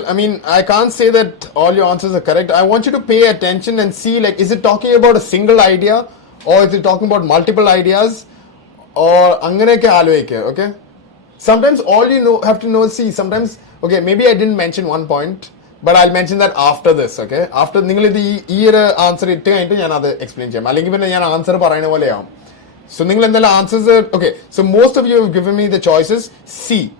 I can't say that all your answers are correct. I want you to pay attention and see, like, is it talking about a single idea, or is it talking about multiple ideas, or anganeke aloike, okay? Sometimes all you have to know is, see, sometimes, okay, maybe I didn't mention one point, but I'll mention that after this, okay? After നിങ്ങൾ ഇത് ഈ ഒരു answer ഇട്ട് കഴിഞ്ഞിട്ട് ഞാൻ അത് explain ചെയ്യാം, അല്ലെങ്കിൽ പിന്നെ ഞാൻ ആൻസർ പറയുന്ന പോലെയാവും. സോ നിങ്ങൾ എന്തായാലും answers, okay, so most of you have given me the choices. C,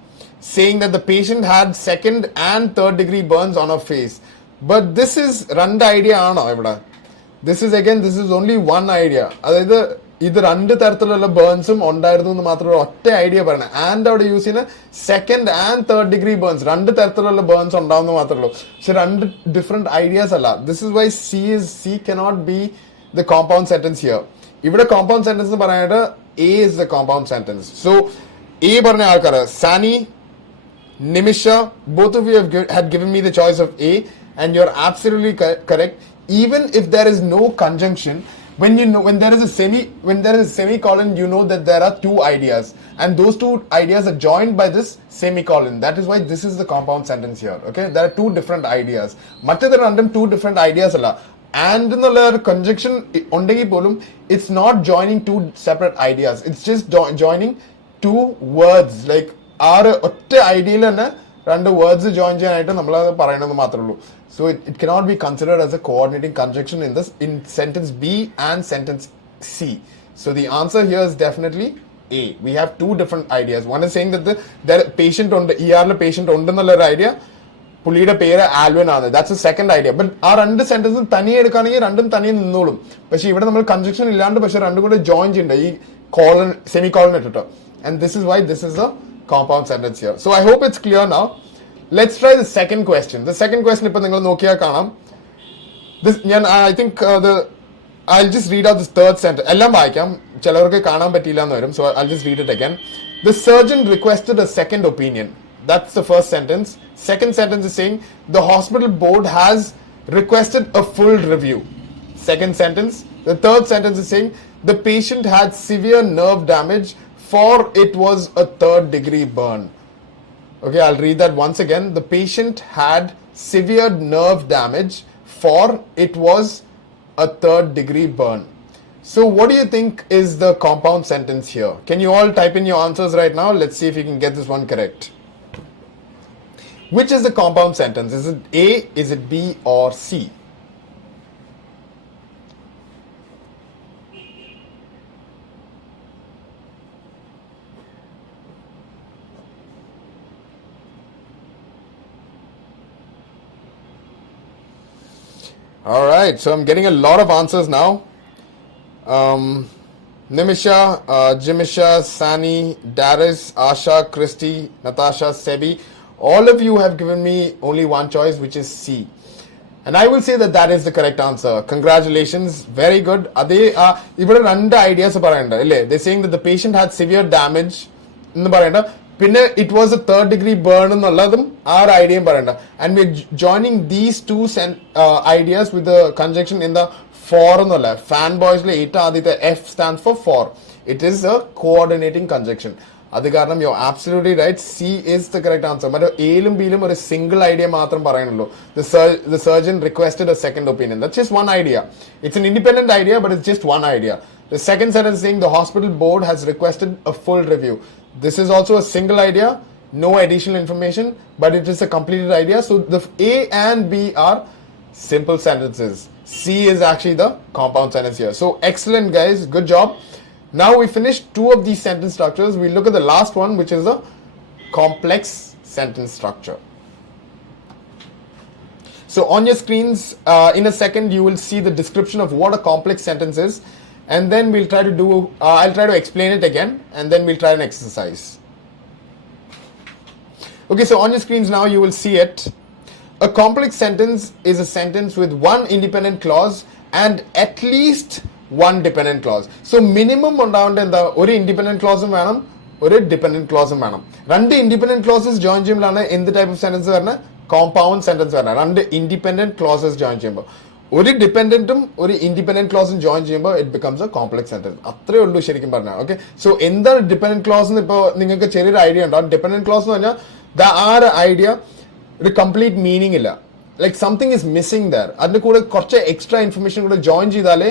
saying that the patient had second and third degree burns on her face. But this is രണ്ട് idea ആണോ ഇവിടെ? This is again, this is only one idea. അതായത് ഇത് രണ്ട് തരത്തിലുള്ള ബേൺസും ഉണ്ടായിരുന്നു എന്ന് മാത്രമേ ഒറ്റ ഐഡിയ പറയണേ. ആൻഡ് അവിടെ യൂസ് ചെയ്യുന്ന second and third degree burns, രണ്ട് തരത്തിലുള്ള ബേൺസ് ഉണ്ടാവുന്ന മാത്രമേ ഉള്ളൂ. പക്ഷെ രണ്ട് ഡിഫറെന്റ് ഐഡിയാസ് അല്ല. This is why C cannot be the compound sentence here. ഇവിടെ കോമ്പൗണ്ട് സെന്റൻസ് എന്ന് പറയാനായിട്ട് A is the compound sentence. So A പറഞ്ഞ ആൾക്കാർ Sani, Nimisha, both of you had given me the choice of A, and you're absolutely correct. Even if there is no conjunction, when there is a semicolon, you know that there are two ideas, and those two ideas are joined by this semicolon. That is why this is the compound sentence here. Okay, there are two different ideas. Matthathu random two different ideas alla. And in the conjunction ondegi polum, it's not joining two separate ideas. It's just joining two words. Like ആറ് ഒറ്റ ഐഡിയയിൽ തന്നെ രണ്ട് words join ചെയ്യാനായിട്ട് നമ്മൾ പറയണമെന്ന് മാത്രമേ ഉള്ളൂ. So it cannot be considered as a coordinating conjunction in sentence B and sentence C. So the answer here is definitely A. We have two different ideas. One is saying that the patient on the ER patient ഉണ്ടെന്നുള്ള ഒരു idea, പുള്ളിയുടെ പേര് Alvin ആണ്. That's A second idea. But ആ രണ്ട് സെന്റൻസും തനിയെ എടുക്കുകയാണെങ്കിൽ രണ്ടും തനിയെ നിന്നോളും. പക്ഷെ ഇവിടെ നമ്മൾ കൺജക്ഷൻ ഇല്ലാണ്ട് പക്ഷെ രണ്ടും കൂടെ ജോയിൻ ചെയ്യണ്ട ഈ കോളൻ സെമി കോളൻ ഇട്ടിട്ട്. And this is why this is a compound sentence here. So I hope it's clear now. Let's try the second question. The second question ipo ningal nokiya kanam. This I think I'll just read out this third sentence. Ellam vaayikam, chelavarku കാണാൻ പറ്റില്ല എന്ന് വരും. So I'll just read it again. The surgeon requested a second opinion. That's the first sentence. Second sentence is saying the hospital board has requested a full review. Second sentence. The third sentence is saying the patient had severe nerve damage, for it was a third degree burn. Okay, I'll read that once again. The patient had severe nerve damage, for it was a third degree burn. So what do you think is the compound sentence here? Can you all type in your answers right now? Let's see if you can get this one correct. Which is the compound sentence? Is it A, is it B, or C? All right, so I'm getting a lot of answers now. Nimisha, Jimisha, Sani, Darius, Asha, Christy, Natasha, Sebi, all of you have given me only one choice, which is C. And I will say that that is the correct answer. Congratulations, very good. Ade ivada rendu ideas parayanda ille. They're saying that the patient had severe damage ennu parayanda. പിന്നെ it was a third degree burn എന്നുള്ളതും ആ ഒരു ഐഡിയയും പറയണ്ട. And we joining these two ideas with conjunction in the for എന്നല്ല. ഫാൻ ബോയ്സിലെ ഏറ്റവും ആദ്യത്തെ F stand for for. It is a coordinating conjunction. അത് കാരണം you absolutely right, C is the correct answer. മറ്റേ എയിലും ബിയിലും ഒരു സിംഗിൾ ഐഡിയ മാത്രം പറയുന്നുള്ളൂ. The surgeon requested a second opinion. That's just one idea. It's N independent idea, but it's just one idea. The second sentence saying the hospital board has requested a full review. This is also a single idea, no additional information, but it is a completed idea. So the A and B are simple sentences. C is actually the compound sentence here. So excellent guys, good job. Now we finished two of these sentence structures. We look at the last one, which is a complex sentence structure. So on your screens, in a second, you will see the description of what a complex sentence is. And then we'll try to do, I'll try to explain it again, and then we'll try an exercise. Okay, so on your screens now you will see it. A complex sentence is a sentence with one independent clause and at least one dependent clause. So minimum ഉണ്ടാവേണ്ട എന്താ, ഒരു independent ക്ലോസും വേണം, ഒരു dependent ക്ലോസും വേണം. രണ്ട് independent closes join ചെയ്യുമ്പോഴാണ് എന്ത് type of sentence വരുന്നത്, compound sentence വരുന്നത്. രണ്ട് ഇൻഡിപെൻഡന്റ് ക്ലോസസ് ജോയിൻ ചെയ്യുമ്പോൾ. ഒരു ഡിപെൻഡന്റും ഒരു ഇൻഡിപെൻഡന്റ് ക്ലോസും ജോയിൻ ചെയ്യുമ്പോൾ it becomes A complex sentence. അത്രേ ഉള്ളൂ ശരിക്കും പറഞ്ഞാൽ. ഓക്കെ, സോ എന്താണ് ഡിപെൻഡന്റ് ക്ലോസ് എന്ന് ഇപ്പോൾ നിങ്ങൾക്ക് ചെറിയൊരു ഐഡിയ ഉണ്ടാവും. ഡിപെൻഡന്റ് ക്ലോസ് എന്ന് പറഞ്ഞാൽ ആ ഒരു ഐഡിയ ഒരു കംപ്ലീറ്റ് മീനിങ് ഇല്ല, like something is missing there. അതിന്റെ കൂടെ കുറച്ച് എക്സ്ട്രാ ഇൻഫർമേഷൻ കൂടെ ജോയിൻ ചെയ്താലേ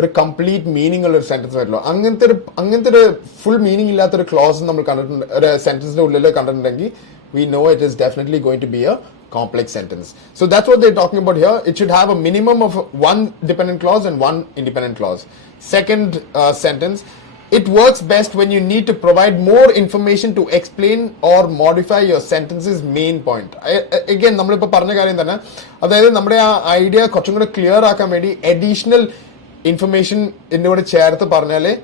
ഒരു കംപ്ലീറ്റ് മീനിങ് ഉള്ള ഒരു സെന്റൻസ് വരുള്ളൂ. അങ്ങനത്തെ ഒരു ഫുൾ മീനിങ് ഇല്ലാത്തൊരു ക്ലോസ് നമ്മൾ കണ്ടിട്ടുണ്ട്, ഒരു സെന്റൻസിന്റെ ഉള്ളിൽ കണ്ടിട്ടുണ്ടെങ്കിൽ we know it is definitely going to be a complex sentence. So that's what they're talking about here. It should have a minimum of one dependent clause and one independent clause. Second sentence, it works best when you need to provide more information to explain or modify your sentence's main point. Again, നമ്മളിപ്പോൾ പറഞ്ഞ കാര്യം തന്നെ, അതായത് നമ്മുടെ ആ idea കുറച്ചും കൂടെ clear ആക്കാൻ വേണ്ടി അഡീഷണൽ ഇൻഫർമേഷൻ ഇതിൻ്റെ കൂടെ ചേർത്ത് പറഞ്ഞാലേ,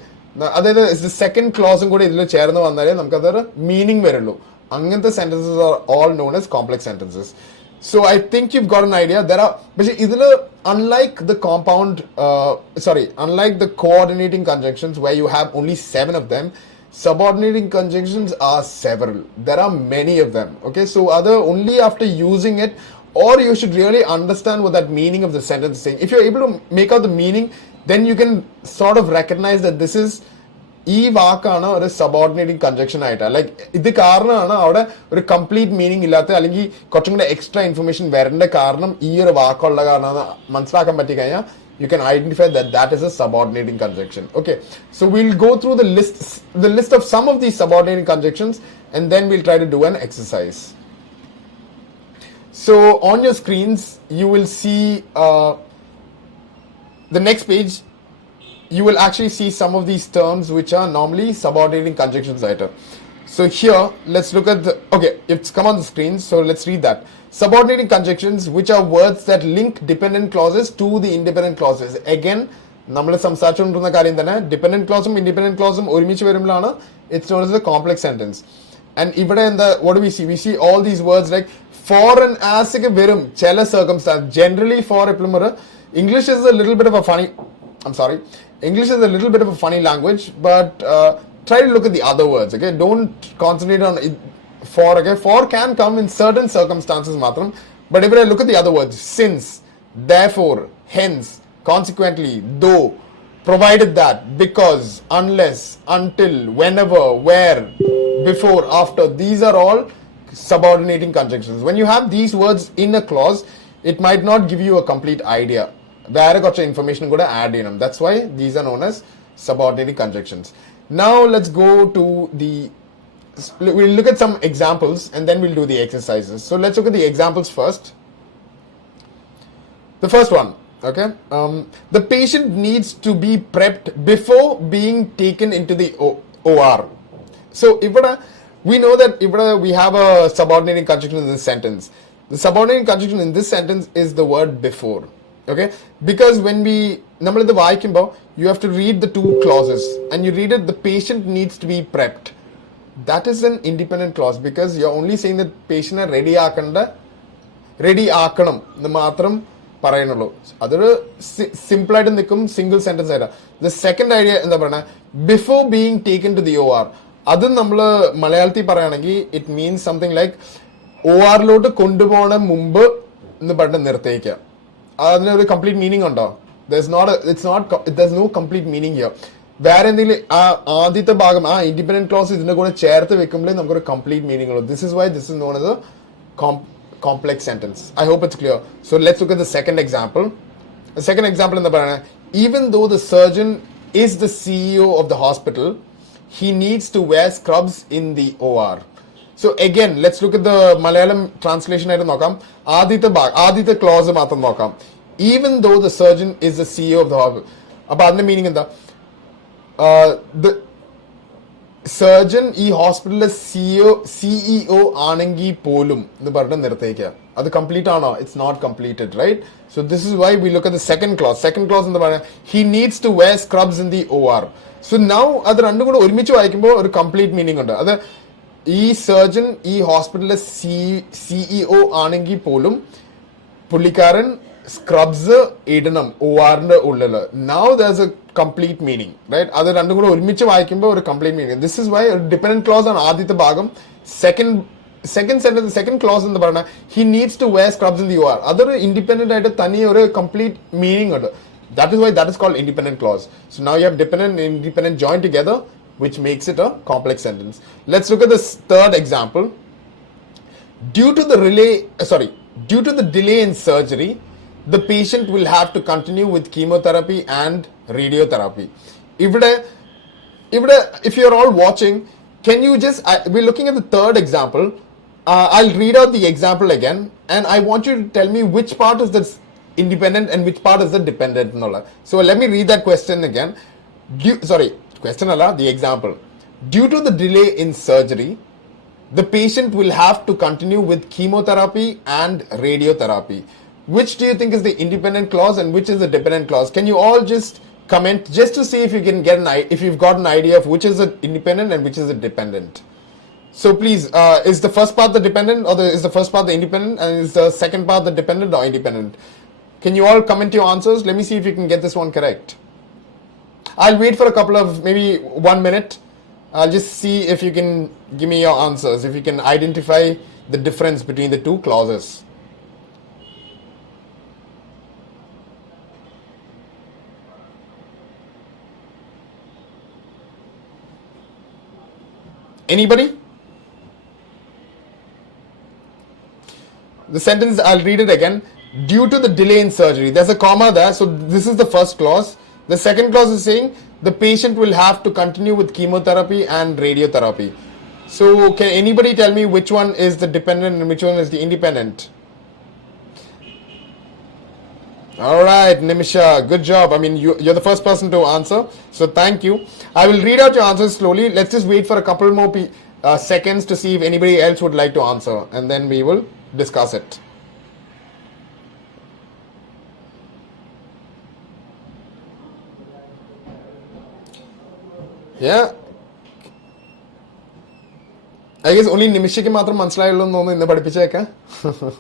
അതായത് സെക്കൻഡ് ക്ലോസും കൂടി ഇതിൽ ചേർന്ന് വന്നാലേ നമുക്കതൊരു മീനിങ് വരുള്ളൂ. അങ്ങനത്തെ sentences are all known as complex sentences. So I think you've got an idea. There are, unlike the unlike the coordinating conjunctions where you have only 7 of them, subordinating conjunctions are several. There are many of them. Okay, so either only after using it, or you should really understand what that meaning of the sentence is saying. If you're able to make out the meaning, then you can sort of recognize that this is ഈ വാക്കാണ് ഒരു subordinating congestion ആയിട്ട്, like ഇത് കാരണമാണ് അവിടെ ഒരു complete meaning ഇല്ലാത്ത, അല്ലെങ്കിൽ കുറച്ചും കൂടെ എക്സ്ട്രാ ഇൻഫർമേഷൻ വരേണ്ട കാരണം ഈ ഒരു വാക്കുള്ള കാരണമാണ് മനസ്സിലാക്കാൻ പറ്റി കഴിഞ്ഞാൽ you can identify that that is a subordinating conjunction. Okay, so we'll go through the list of some of these subordinating conjunctions, and then we'll try to do an exercise. So on your screens you will see the next page. You will actually see some of these terms which are normally subordinating conjunctions later. So here, let's look at it's come on the screen, so let's read that. Subordinating conjunctions, which are words that link dependent clauses to the independent clauses. Again, നമ്മൾ സംസാരിച്ചുകൊണ്ടിരുന്ന കാര്യം തന്നെ, dependent ക്ലോസും independent ക്ലോസും ഒരുമിച്ച് വരുമ്പോഴാണ് it's known as A complex sentence. And ഇവിടെ എന്താ, what do we see? We see all these words like for and as ഒക്കെ വരും ചില circumstance. Generally for എപ്പോഴും English is a little bit of a funny, English is a little bit of a funny language, but try to look at the other words, okay? Don't concentrate on for, okay? For can come in certain circumstances matram, but if I look at the other words, since, therefore, hence, consequently, though, provided that, because, unless, until, whenever, where, before, after, these are all subordinating conjunctions. When you have these words in a clause, it might not give you a complete idea. വേറെ കുറച്ച് information കൂടെ add ചെയ്യണം. That's why these are known as subordinating conjunctions. Now let's go to we'll look at some examples and then we'll do the exercises. So let's look at the examples first. The first one, okay? The patient needs to be prepped before being taken into the OR. So we know that we have a subordinating conjunction in this sentence. The subordinating conjunction in this sentence is the word before. Okay, because when നമ്മളത് വായിക്കുമ്പോൾ you have to read the two clauses and you read it, the patient needs to be prepped. That is an independent clause because you're only saying that patient ready ആക്കണം എന്ന് മാത്രം പറയുന്നുള്ളൂ. അതൊരു simple ആയിട്ട് നിൽക്കും, single sentence ആയിട്ട്. The second idea എന്താ പറയുക, before being taken to the OR, അത് നമ്മൾ മലയാളത്തിൽ പറയുകയാണെങ്കിൽ it means something like OR-ലോട്ട് കൊണ്ടുപോകണ മുമ്പ് എന്ന് പറഞ്ഞിട്ട് നിർത്തിയേക്കുക. അതിനൊരു കംപ്ലീറ്റ് മീനിങ് ഉണ്ടോ? there's no complete meaning here. വേറെ എന്തെങ്കിലും ആദ്യത്തെ ഭാഗം ആ ഇൻഡിപെൻഡന്റ് ക്ലോസ് ഇതിന്റെ കൂടെ ചേർത്ത് വെക്കുമ്പോഴേ നമുക്കൊരു കംപ്ലീറ്റ് മീനിങ് ഉള്ളൂ. This is why this is known as A complex sentence. I hope it's clear. So let's look at the second example. The second example എന്താ പറയുക, even though the surgeon is the CEO of the hospital, he needs to wear scrubs in the OR. So again, let's look at the Malayalam translation ആയിട്ട് നോക്കാം. ആദ്യത്തെ close മാത്രം നോക്കാം. Even though the surgeon is the CEO of the hospital. അപ്പോൾ അതിന്റെ meaning എന്താ? The surgeon ഈ ഹോസ്പിറ്റലിലെ സിഇഒ ആണെങ്കിൽ പോലും എന്ന് പറഞ്ഞിട്ട് നിർത്തിയേക്കുക. അത് കംപ്ലീറ്റ് ആണോ? It's not completed, right? So this is why we look at the second clause എന്താ പറയുക, he needs to wear scrubs in the OR. So now അത് രണ്ടും കൂടെ ഒരുമിച്ച് വായിക്കുമ്പോൾ ഒരു കംപ്ലീറ്റ് മീനിങ് ഉണ്ട്. അത് ഈ സർജൻ ഈ ഹോസ്പിറ്റലിലെ സിഇഒ ആണെങ്കിൽ പോലും പുള്ളിക്കാരൻ സ്ക്രബ്സ് ഇടണം OR-ന്റെ ഉള്ളില്. Now there's a complete meaning, right? അത് രണ്ടും കൂടെ ഒരുമിച്ച് വായിക്കുമ്പോൾ ഒരു complete meaning. This is why dependent clause ആണ് ആദ്യത്തെ ഭാഗം. സെക്കൻഡ് ക്ലോസ് എന്ന് പറഞ്ഞാൽ he needs to wear scrubs in the OR. അതൊരു ഇൻഡിപെൻഡന്റ് ആയിട്ട് തനി ഒരു കംപ്ലീറ്റ് മീനിങ് ഉണ്ട്. That is why that is called independent clause. So now you have dependent and independent joined together, which makes it a complex sentence. Let's look at this third example. Due to the delay in surgery, the patient will have to continue with chemotherapy and radiotherapy. If you're all watching, can you just, we're looking at the third example. I'll read out the example again and I want you to tell me which part is this independent and which part is the dependent. So let me read that question again. Question Allah, the example. Due to the delay in surgery, the patient will have to continue with chemotherapy and radiotherapy. Which do you think is the independent clause and which is the dependent clause? Can you all just comment just to see if you can get if you've got an idea of which is the independent and which is the dependent? So please, is the first part the dependent or is the first part the independent and is the second part the dependent or independent? Can you all comment your answers? Let me see if you can get this one correct. I'll wait for a couple of, maybe 1 minute. I'll just see if you can give me your answers, if you can identify the difference between the two clauses. Anybody? The sentence, I'll read it again. Due to the delay in surgery, there's a comma there, so this is the first clause. The second clause is saying the patient will have to continue with chemotherapy and radiotherapy. So can anybody tell me which one is the dependent and which one is the independent? All right, Nimisha, good job. I mean, you're the first person to answer, so thank you. I will read out your answers slowly. Let's just wait for a couple more seconds to see if anybody else would like to answer, and then we will discuss it. Yeah. I guess only Nimishiki matram manaslayallo ennu innu padipichekka.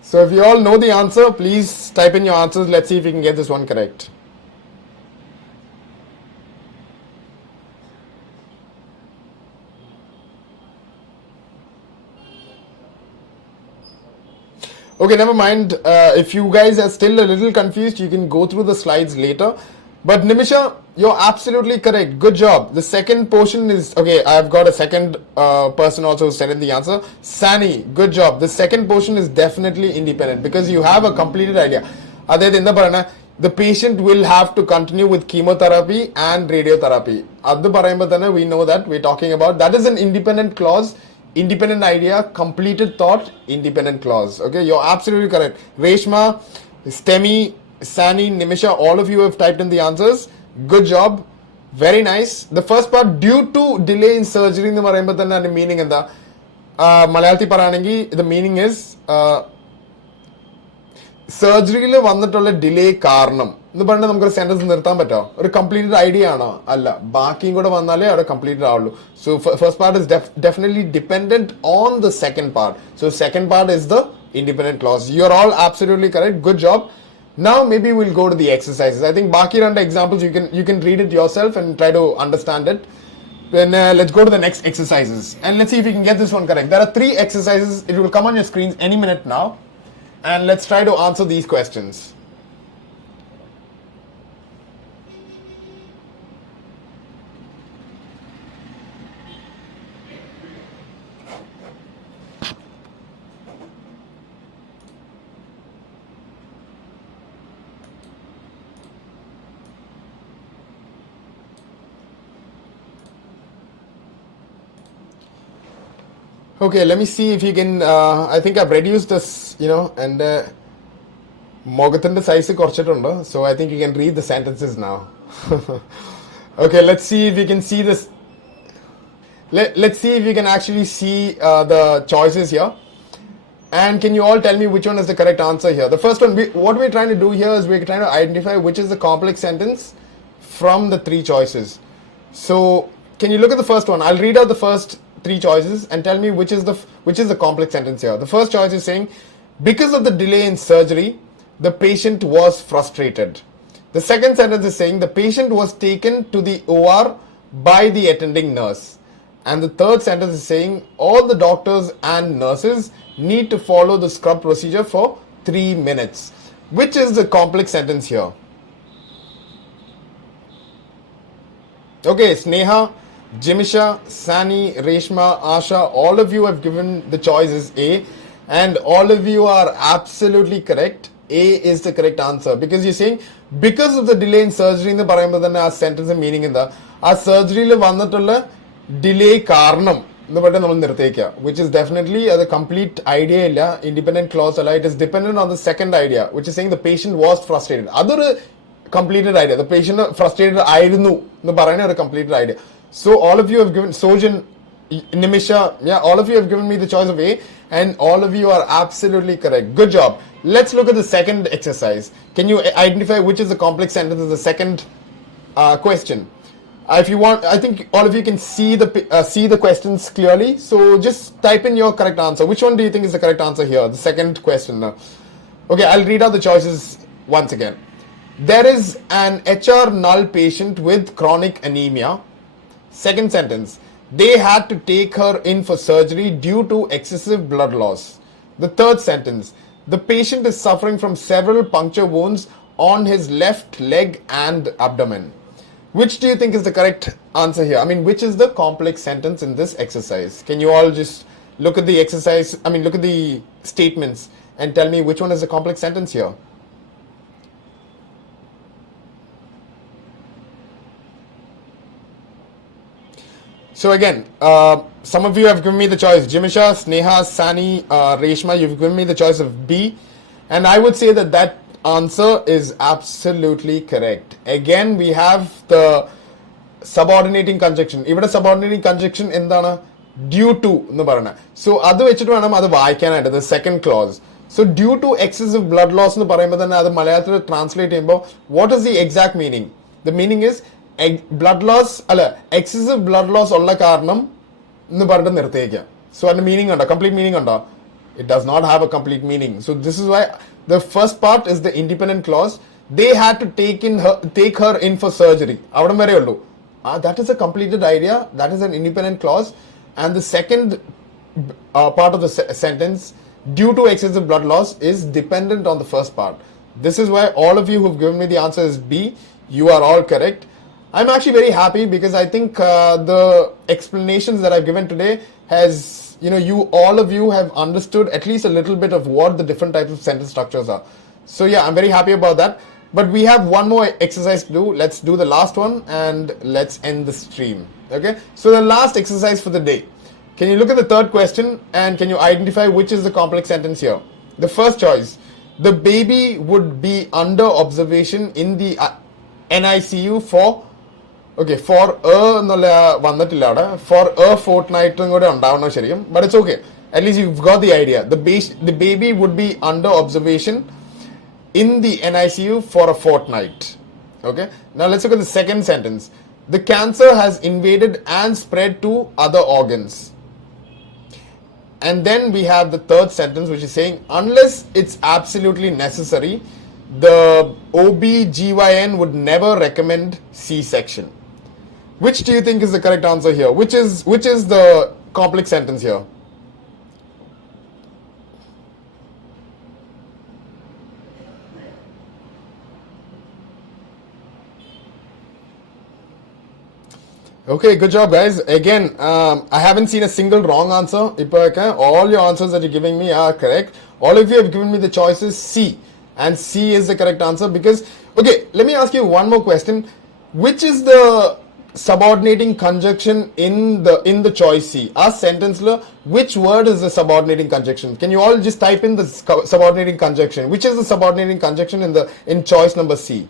So if you all know the answer, please type in your answers. Let's see if we can get this one correct. Okay, never mind. If you guys are still a little confused, you can go through the slides later. But Nimisha, you're absolutely correct. Good job. The second portion is, okay, I've got a second person also who sent in the answer. Sani, good job. The second portion is definitely independent because you have a completed idea. The patient will have to continue with chemotherapy and radiotherapy. We know that we're talking about. That is an independent clause, independent idea, completed thought, independent clause. Okay, you're absolutely correct. Reshma, Stemi, Sani, Nimisha, all of you have typed in the answers. Good job. Very nice. The first part, due to delay in surgery, the meaning in the Malayati Paranangi, the meaning is surgery le vannattula delay karanam. This is a sentence a completed idea. Completed. So first part is definitely dependent on the second part. So second part is the independent clause. You're all absolutely correct. Good job. Now maybe we'll go to the exercises. I think Baki Randa examples, you can read it yourself and try to understand it. Then let's go to the next exercises. And let's see if we can get this one correct. There are 3 exercises. It will come on your screens any minute now. And let's try to answer these questions. Okay, let me see if you can, I think I've reduced this, and Mogathan size korchitunda, so I think you can read the sentences now. Okay, let's see if you can see this. Let's see if you can actually see the choices here. And can you all tell me which one is the correct answer here? The first one, what we're trying to do here is we're trying to identify which is the complex sentence from the 3 choices. So, can you look at the first one? I'll read out the first 3 choices and tell me which is the complex sentence here. The first choice is saying, because of the delay in surgery, the patient was frustrated. The second sentence is saying the patient was taken to the OR by the attending nurse. And the third sentence is saying all the doctors and nurses need to follow the scrub procedure for 3 minutes. Which is the complex sentence here? Okay, Sneha, Jimisha, Sani, Reshma, Asha, all of you have given the choice is A, and all of you are absolutely correct. A is the correct answer because you're saying because of the delay in surgery in the sentence and meaning in the surgery le vannattulla delay karanam which is definitely the complete idea independent clause. It is dependent on the second idea, which is saying the patient was frustrated. Other completed idea. The patient frustrated ആയിരുന്നു എന്ന് പറയുന്ന ഒരു completed idea. So all of you have given Sojan, Nimisha, yeah, all of you have given me the choice of A, and all of you are absolutely correct. Good job. Let's look at the second exercise. Can you identify which is the complex sentence in the second question? If you want, I think all of you can see the questions clearly. So just type in your correct answer. Which one do you think is the correct answer here? The second question. Okay, I'll read out the choices once again. There is an HR null patient with chronic anemia. Second sentence. They had to take her in for surgery due to excessive blood loss. The third sentence. The patient is suffering from several puncture wounds on his left leg and abdomen. Which do you think is the correct answer here? I mean, which is the complex sentence in this exercise? Can you all just look at the exercise, look at the statements and tell me which one is the complex sentence here? So again, some of you have given me the choice. Jimisha, Sneha, Sani, Reshma, you've given me the choice of B. And I would say that answer is absolutely correct. Again, we have the subordinating conjunction. Even a subordinating conjunction in the due to. So, the second clause. So, due to excessive blood loss, translate what is the exact meaning? The meaning is blood loss, excessive blood loss ulla karanam nu paradu nirthekka. So and meaning unda, complete meaning unda, it does not have a complete meaning. So this is why the first part is the independent clause. They had to take her in for surgery. Avadam vare ullu. That is a completed idea. That is an independent clause. And the second part of the sentence, due to excessive blood loss, is dependent on the first part. This is why all of you who've given me the answer is B. You are all correct. I'm actually very happy because I think the explanations that I've given today has, all of you have understood at least a little bit of what the different types of sentence structures are. So yeah, I'm very happy about that. But we have one more exercise to do. Let's do the last one and let's end the stream. Okay? So the last exercise for the day. Can you look at the third question and can you identify which is the complex sentence here? The first choice. The baby would be under observation in the NICU for a fortnight, but it's okay. At least you've got the idea. The baby would be under observation in the NICU for a fortnight. Okay. Now let's look at the second sentence. The cancer has invaded and spread to other organs. And then we have the third sentence, which is saying, unless it's absolutely necessary, the OB/GYN would never recommend C-section. Which do you think is the correct answer here? Which is the complex sentence here? Okay, good job guys. Again, I haven't seen a single wrong answer. All your answers that you're giving me are correct. All of you have given me the choices C. And C is the correct answer because, okay, let me ask you one more question. Which is the subordinating conjunction in the choice C? Our sentence lo, which word is the subordinating conjunction? Can you all just type in the subordinating conjunction? Which is the subordinating conjunction in choice number C?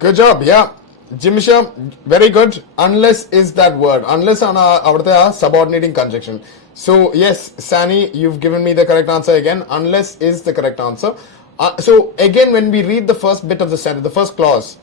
Good job, yeah. Jimisha, very good. Unless is that word. Unless on our subordinating conjunction. So yes, Sani, you've given me the correct answer again. Unless is the correct answer. So again, when we read the first bit of the sentence, the first clause,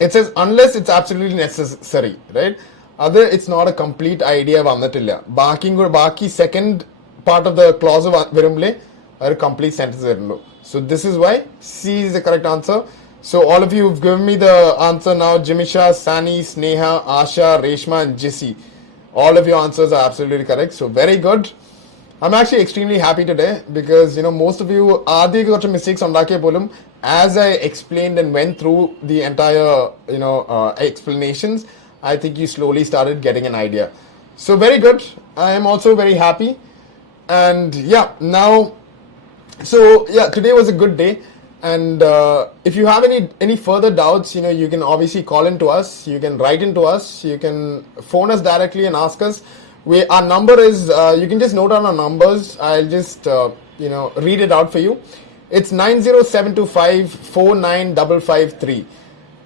it says unless it's absolutely necessary, right? Other, it's not a complete idea vannatilla. Baki second part of the clause virumle a complete sentence virullu. So this is why C is the correct answer. So all of you have given me the answer now. Jimisha, Sani, Sneha, Asha, Reshma and Jissi. All of your answers are absolutely correct. So very good. I'm actually extremely happy today because most of you got mistakes on polum. As I explained and went through the entire explanations, I think you slowly started getting an idea. So very good. I am also very happy. And yeah, now So yeah, today was a good day, and if you have any further doubts, you can obviously call into us, you can write into us, you can phone us directly and ask us. Our number is, you can just note down our numbers. I'll just read it out for you. It's 90725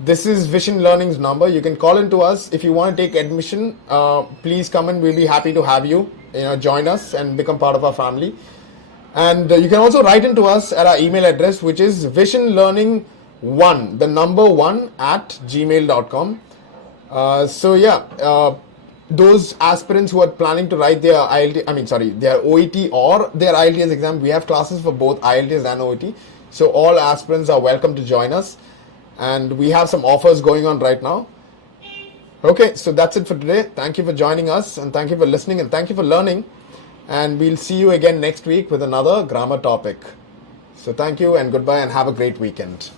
This is Vision Learning's number. You can call into us if you want to take admission. Please come in. We'll be happy to have you. Join us and become part of our family. And you can also write into us at our email address, which is visionlearning1, the number 1 at gmail.com. Those aspirants who are planning to write their their OET or their IELTS exam, we have classes for both IELTS and OET. So all aspirants are welcome to join us. And we have some offers going on right now. Okay, so that's it for today. Thank you for joining us, and thank you for listening, and thank you for learning. And we'll see you again next week with another grammar topic. So thank you and goodbye, and have a great weekend.